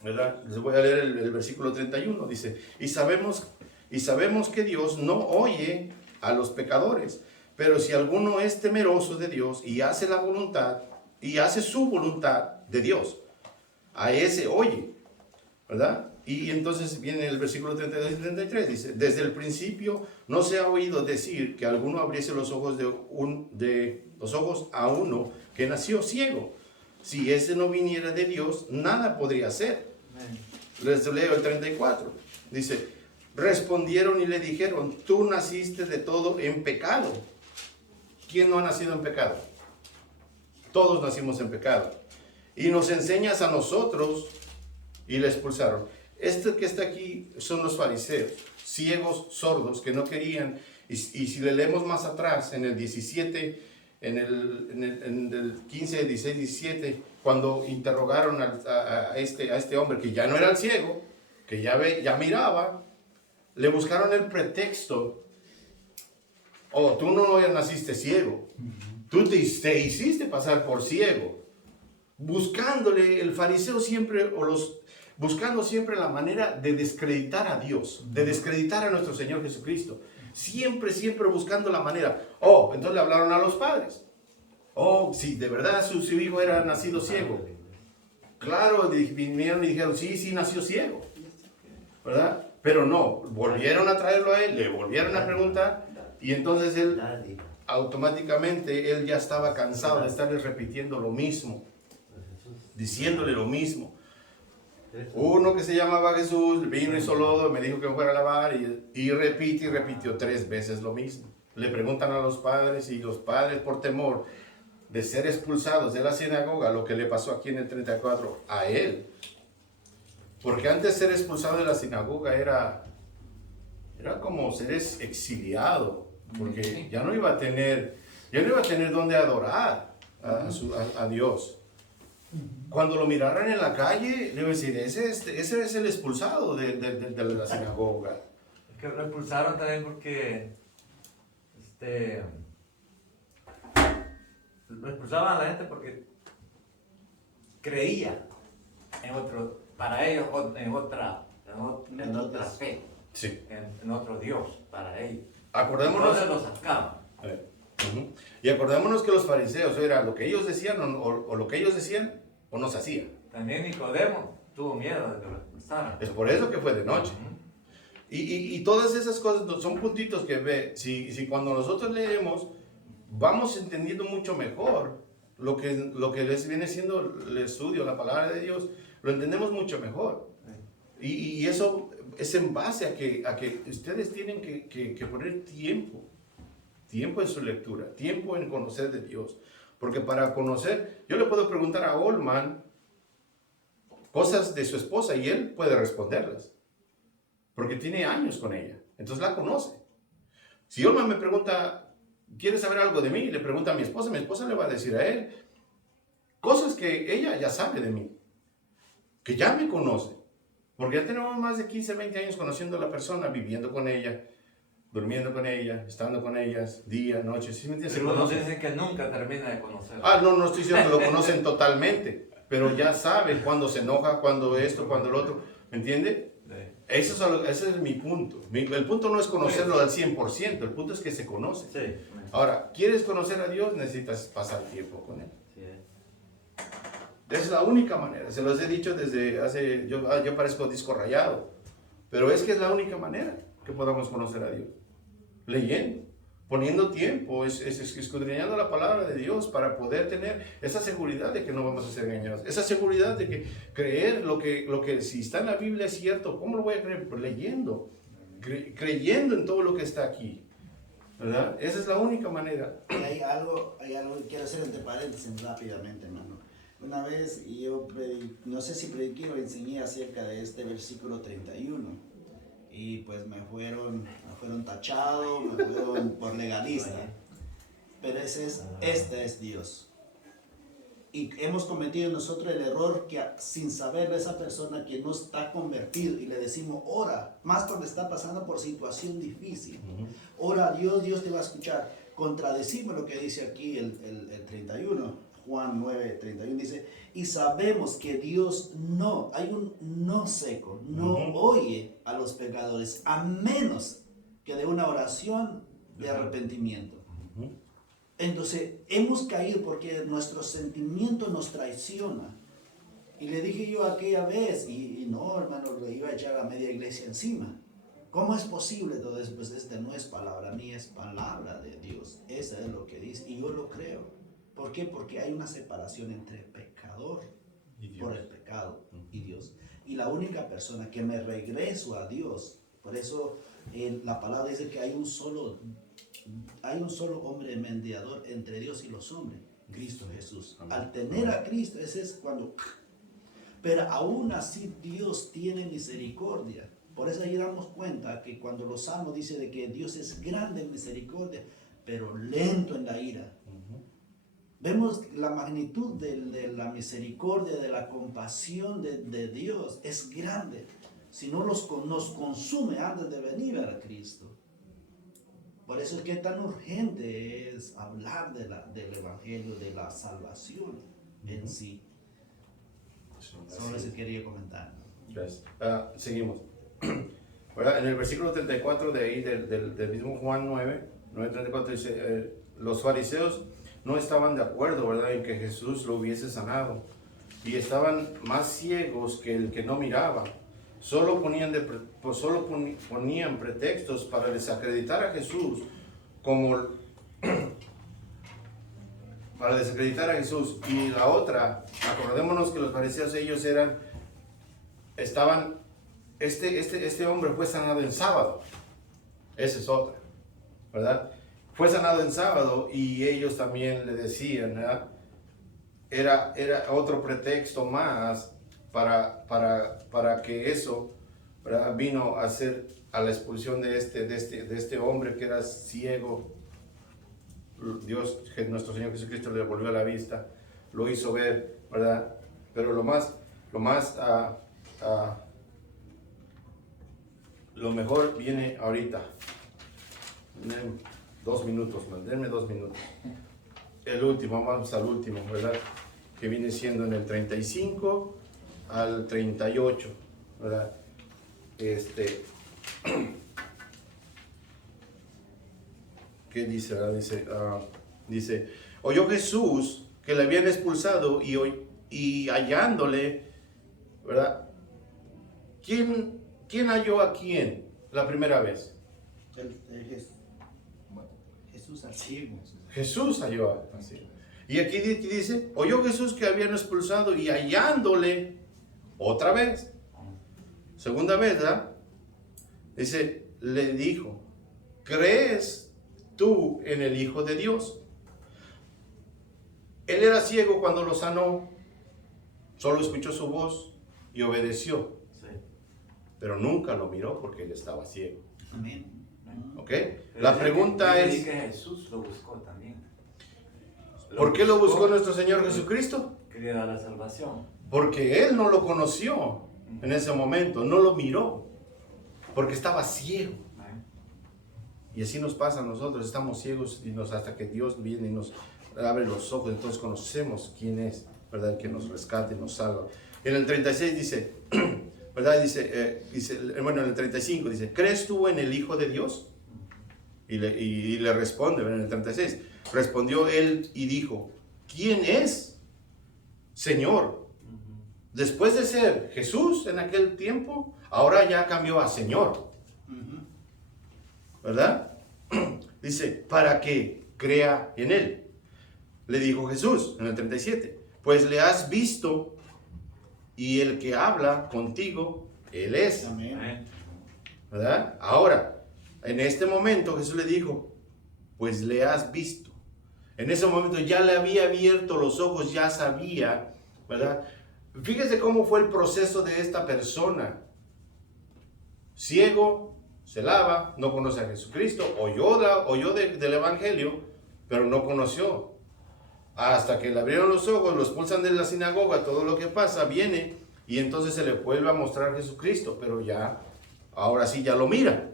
¿verdad? Les voy a leer el versículo 31. Dice: y sabemos que Dios no oye a los pecadores, pero si alguno es temeroso de Dios y hace su voluntad de Dios, a ese oye, ¿verdad? Y entonces viene el versículo 32 y 33, dice: desde el principio no se ha oído decir que alguno abriese los ojos a uno que nació ciego. Si ese no viniera de Dios, nada podría hacer. Les leo el 34. Dice: respondieron y le dijeron: tú naciste de todo en pecado. ¿Quién no ha nacido en pecado? Todos nacimos en pecado. Y nos enseñas a nosotros. Y le expulsaron. Este que está aquí son los fariseos, ciegos, sordos, que no querían. Y si le leemos más atrás, en el 17, en el 15, 16, 17, cuando interrogaron a este hombre, que ya no era el ciego, que ya miraba, le buscaron el pretexto: oh, tú no naciste ciego, tú te hiciste pasar por ciego. Buscándole, el fariseo siempre, buscando siempre la manera de descreditar a Dios, de descreditar a nuestro Señor Jesucristo. Siempre buscando la manera. Oh, entonces le hablaron a los padres. Oh, si de verdad su hijo era nacido ciego. Claro, vinieron y dijeron: sí, nació ciego, ¿verdad? Pero no, volvieron a traerlo a él, le volvieron a preguntar, y entonces él automáticamente ya estaba cansado de estarles repitiendo lo mismo. diciéndole lo mismo. Uno que se llamaba Jesús vino, hizo lodo, me dijo que me fuera a lavar y repitió 3 veces lo mismo. Le preguntan a los padres y los padres, por temor de ser expulsados de la sinagoga, lo que le pasó aquí en el 34 a él. Porque antes ser expulsado de la sinagoga era como ser exiliado, porque ya no iba a tener dónde adorar a Dios. Cuando lo miraran en la calle, le iba a decir, ese es el expulsado de la sinagoga. Que lo expulsaron también porque lo expulsaban a la gente porque creía en otro, para ellos en otra fe, Sí. en otro Dios, para ellos. Acordémonos. Entonces lo sacaban. Y acordémonos que los fariseos era lo que ellos decían o lo que ellos decían o no se hacía. También Nicodemo tuvo miedo de que lo expulsaran. Es por eso que fue de noche. Y todas esas cosas son puntitos que ve. Si cuando nosotros leemos, vamos entendiendo mucho mejor lo que les viene siendo el estudio, la palabra de Dios, lo entendemos mucho mejor. Y eso es en base a que ustedes tienen que poner tiempo en su lectura, tiempo en conocer de Dios. Porque para conocer, yo le puedo preguntar a Olman cosas de su esposa y él puede responderlas. Porque tiene años con ella, entonces la conoce. Si Olman me pregunta, ¿quieres saber algo de mí? Le pregunta a mi esposa le va a decir a él cosas que ella ya sabe de mí, que ya me conoce. Porque ya tenemos más de 15, 20 años conociendo a la persona, viviendo con ella, durmiendo con ella, estando con ellas, día, noche. ¿Sí me entiendes? Pero nos dicen que nunca termina de conocer. No estoy diciendo que lo conocen totalmente, pero ya saben cuando se enoja, cuando esto, cuando lo otro. ¿Me entiende? Ese es mi punto. El punto no es conocerlo al 100%, el punto es que se conoce. Sí. Ahora, ¿quieres conocer a Dios? Necesitas pasar tiempo con Él. Sí. Esa es la única manera. Se los he dicho desde hace... Yo parezco disco rayado, pero es que es la única manera que podamos conocer a Dios. Leyendo, poniendo tiempo, escudriñando la palabra de Dios para poder tener esa seguridad de que no vamos a ser engañados. Esa seguridad de que creer lo que si está en la Biblia es cierto. ¿Cómo lo voy a creer? Pues leyendo, creyendo en todo lo que está aquí. ¿Verdad? Esa es la única manera. Y hay algo que quiero hacer entre paréntesis rápidamente, hermano. Una vez yo no sé si prediqué o enseñé acerca de este versículo 31 y pues me fueron tachados, me fueron por legalista. Pero este es Dios. Y hemos cometido nosotros el error que sin saber de esa persona que no está convertido y le decimos ora, más cuando está pasando por situación difícil. Ora a Dios, Dios te va a escuchar. Contradecimos lo que dice aquí el 31. Juan 9, 31 dice, y sabemos que Dios hay un no seco, no oye a los pecadores, a menos que de una oración de arrepentimiento. Entonces, hemos caído porque nuestro sentimiento nos traiciona. Y le dije yo aquella vez, y no, hermano, le iba a echar a media iglesia encima. ¿Cómo es posible todo eso? Pues esta no es palabra mía, es palabra de Dios. Eso es lo que dice, y yo lo creo. ¿Por qué? Porque hay una separación entre pecador por el pecado y Dios. Y la única persona que me regreso a Dios, por eso la palabra dice que hay un solo hombre mediador entre Dios y los hombres, Cristo Jesús. Al tener a Cristo, ese es cuando... Pero aún así Dios tiene misericordia. Por eso ahí damos cuenta que cuando los salmos dicen de que Dios es grande en misericordia, pero lento en la ira. Vemos la magnitud de la misericordia, de la compasión de Dios. Es grande. Si no nos consume antes de venir a Cristo. Por eso es que tan urgente es hablar del Evangelio, de la salvación en sí. Solo eso quería comentar. Gracias. Seguimos. En el versículo 34 de ahí, del mismo Juan 9:34 dice, los fariseos no estaban de acuerdo, ¿verdad?, en que Jesús lo hubiese sanado. Y estaban más ciegos que el que no miraba. Solo ponían pretextos para desacreditar a Jesús como para desacreditar a Jesús. Y la otra, acordémonos que los fariseos ellos estaban, este hombre fue sanado en sábado. Esa es otra, ¿verdad? Fue sanado en sábado y ellos también le decían, ¿verdad? Era otro pretexto más para que eso, ¿verdad? Vino a ser a la expulsión de este hombre que era ciego. Dios, nuestro Señor Jesucristo le devolvió la vista, lo hizo ver, ¿verdad? Pero lo mejor viene ahorita. Denme 2 minutos, man. Denme 2 minutos. El último, vamos al último, ¿verdad? Que viene siendo en el 35 al 38, ¿verdad? ¿Qué dice, verdad? Dice, oyó Jesús que le habían expulsado y hallándole, ¿verdad? ¿Quién halló a quién la primera vez? Jesús al ciego. Jesús halló a ciego. Y aquí dice, oyó Jesús que habían expulsado y hallándole otra vez. Segunda vez, ¿verdad? Dice, le dijo, ¿crees tú en el Hijo de Dios? Él era ciego cuando lo sanó, solo escuchó su voz y obedeció. Sí. Pero nunca lo miró porque él estaba ciego. Amén. ¿Ok? La pregunta es, que Jesús lo buscó también. ¿por qué lo buscó nuestro Señor Jesucristo? Quería dar la salvación. Porque él no lo conoció en ese momento, no lo miró, porque estaba ciego. Y así nos pasa a nosotros, estamos ciegos hasta que Dios viene y nos abre los ojos, entonces conocemos quién es, ¿verdad? Que nos rescate y nos salva. En el 36 dice, ¿verdad? Bueno, en el 35 dice, ¿crees tú en el Hijo de Dios? Y le responde, ¿verdad? En el 36, respondió él y dijo, ¿quién es, Señor? Después de ser Jesús en aquel tiempo, ahora ya cambió a Señor, ¿verdad? Dice, para que crea en él. Le dijo Jesús en el 37, pues le has visto y el que habla contigo, él es. Amén. ¿Verdad? Ahora, en este momento Jesús le dijo, pues le has visto. En ese momento ya le había abierto los ojos, ya sabía, ¿verdad? Fíjese cómo fue el proceso de esta persona. Ciego, se lava, no conoce a Jesucristo, oyó del Evangelio, pero no conoció. Hasta que le abrieron los ojos, lo expulsan de la sinagoga, todo lo que pasa, viene y entonces se le vuelve a mostrar Jesucristo, pero ya, ahora sí, ya lo mira.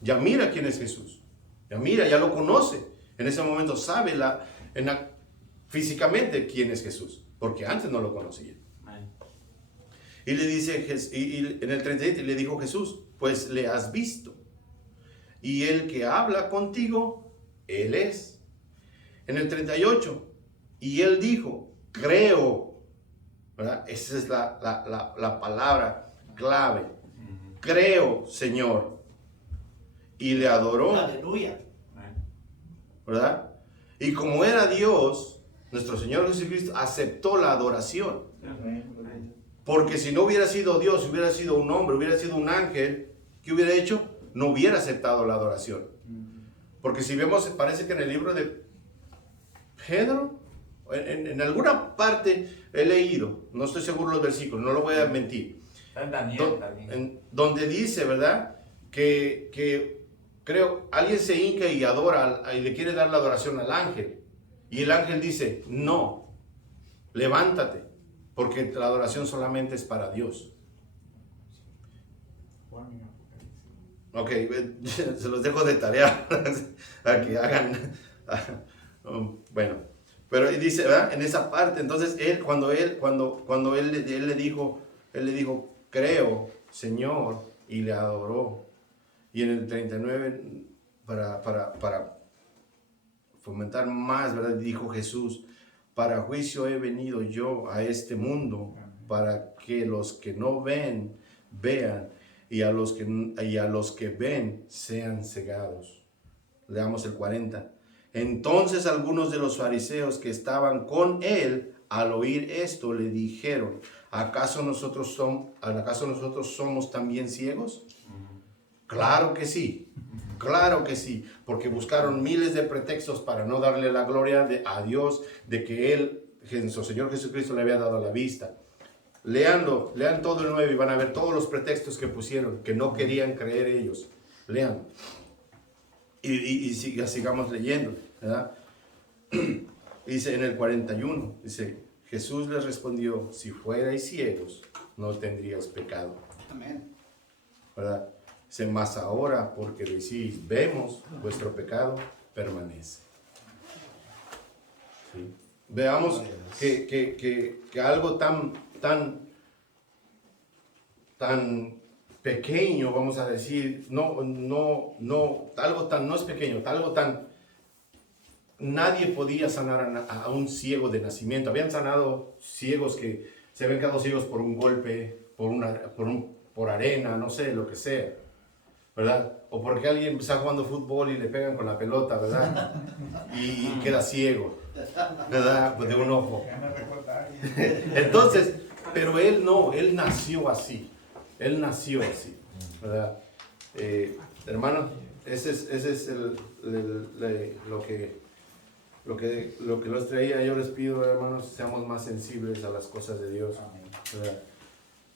Ya mira quién es Jesús. Ya mira, ya lo conoce. En ese momento sabe físicamente quién es Jesús, porque antes no lo conocía. Y le dice, en el 37 le dijo Jesús, pues le has visto. Y el que habla contigo, él es. En el 38, y él dijo, creo. ¿Verdad? Esa es la palabra clave. Creo, Señor. Y le adoró. Aleluya. ¿Verdad? Y como era Dios, nuestro Señor Jesucristo aceptó la adoración. Porque si no hubiera sido Dios, hubiera sido un hombre, hubiera sido un ángel, ¿qué hubiera hecho? No hubiera aceptado la adoración. Porque si vemos, parece que en el libro de Pedro, en alguna parte he leído, no estoy seguro los versículos, no lo voy a mentir. En Daniel también. Donde dice, ¿verdad? Que creo, alguien se hinca y adora y le quiere dar la adoración al ángel. Y el ángel dice, no, levántate, porque la adoración solamente es para Dios. Ok, se los dejo de tarea a que hagan. Bueno, pero dice, ¿verdad? En esa parte, entonces cuando él le dijo, creo, Señor, y le adoró. Y en el 39, para fomentar más, ¿verdad? Dijo Jesús, para juicio he venido yo a este mundo, para que los que no ven, vean, y a los que ven, sean cegados. Leamos el 40. Entonces algunos de los fariseos que estaban con él, al oír esto, le dijeron, ¿acaso nosotros somos también ciegos? Claro que sí, porque buscaron miles de pretextos para no darle la gloria a Dios de que su Señor Jesucristo le había dado la vista. Lean todo el 9 y van a ver todos los pretextos que pusieron, que no querían creer ellos. Lean. Y sigamos leyendo, ¿verdad? Dice en el 41, dice, Jesús les respondió, si fuerais ciegos, no tendríais pecado. Amén. ¿Verdad? Dice, mas ahora, porque decís, vemos, vuestro pecado permanece. ¿Sí? Veamos que algo tan pequeño, vamos a decir, no es pequeño, algo tan, nadie podía sanar a un ciego de nacimiento. Habían sanado ciegos que se habían quedado ciegos por un golpe, por arena, no sé, lo que sea, ¿verdad? O porque alguien está jugando fútbol y le pegan con la pelota, ¿verdad? Y queda ciego, ¿verdad? Pues de un ojo. Entonces, pero él no, él nació así, ¿verdad? Hermano, ese es lo que los traía. Yo les pido, hermanos, seamos más sensibles a las cosas de Dios, ¿verdad?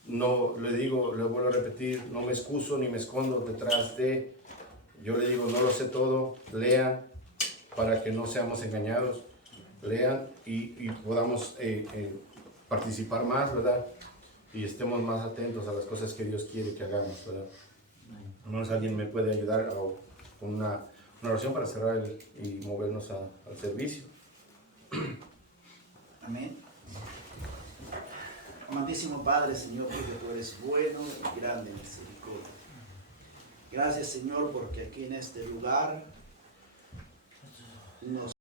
No, le vuelvo a repetir, no me excuso ni me escondo detrás de, yo le digo, no lo sé todo, lean para que no seamos engañados, lean y podamos participar más, ¿verdad? Y estemos más atentos a las cosas que Dios quiere que hagamos, ¿verdad? No sé, alguien me puede ayudar con una oración para cerrar y movernos al servicio. Amén. Amantísimo Padre, Señor, porque tú eres bueno y grande en misericordia. Gracias, Señor, porque aquí en este lugar nos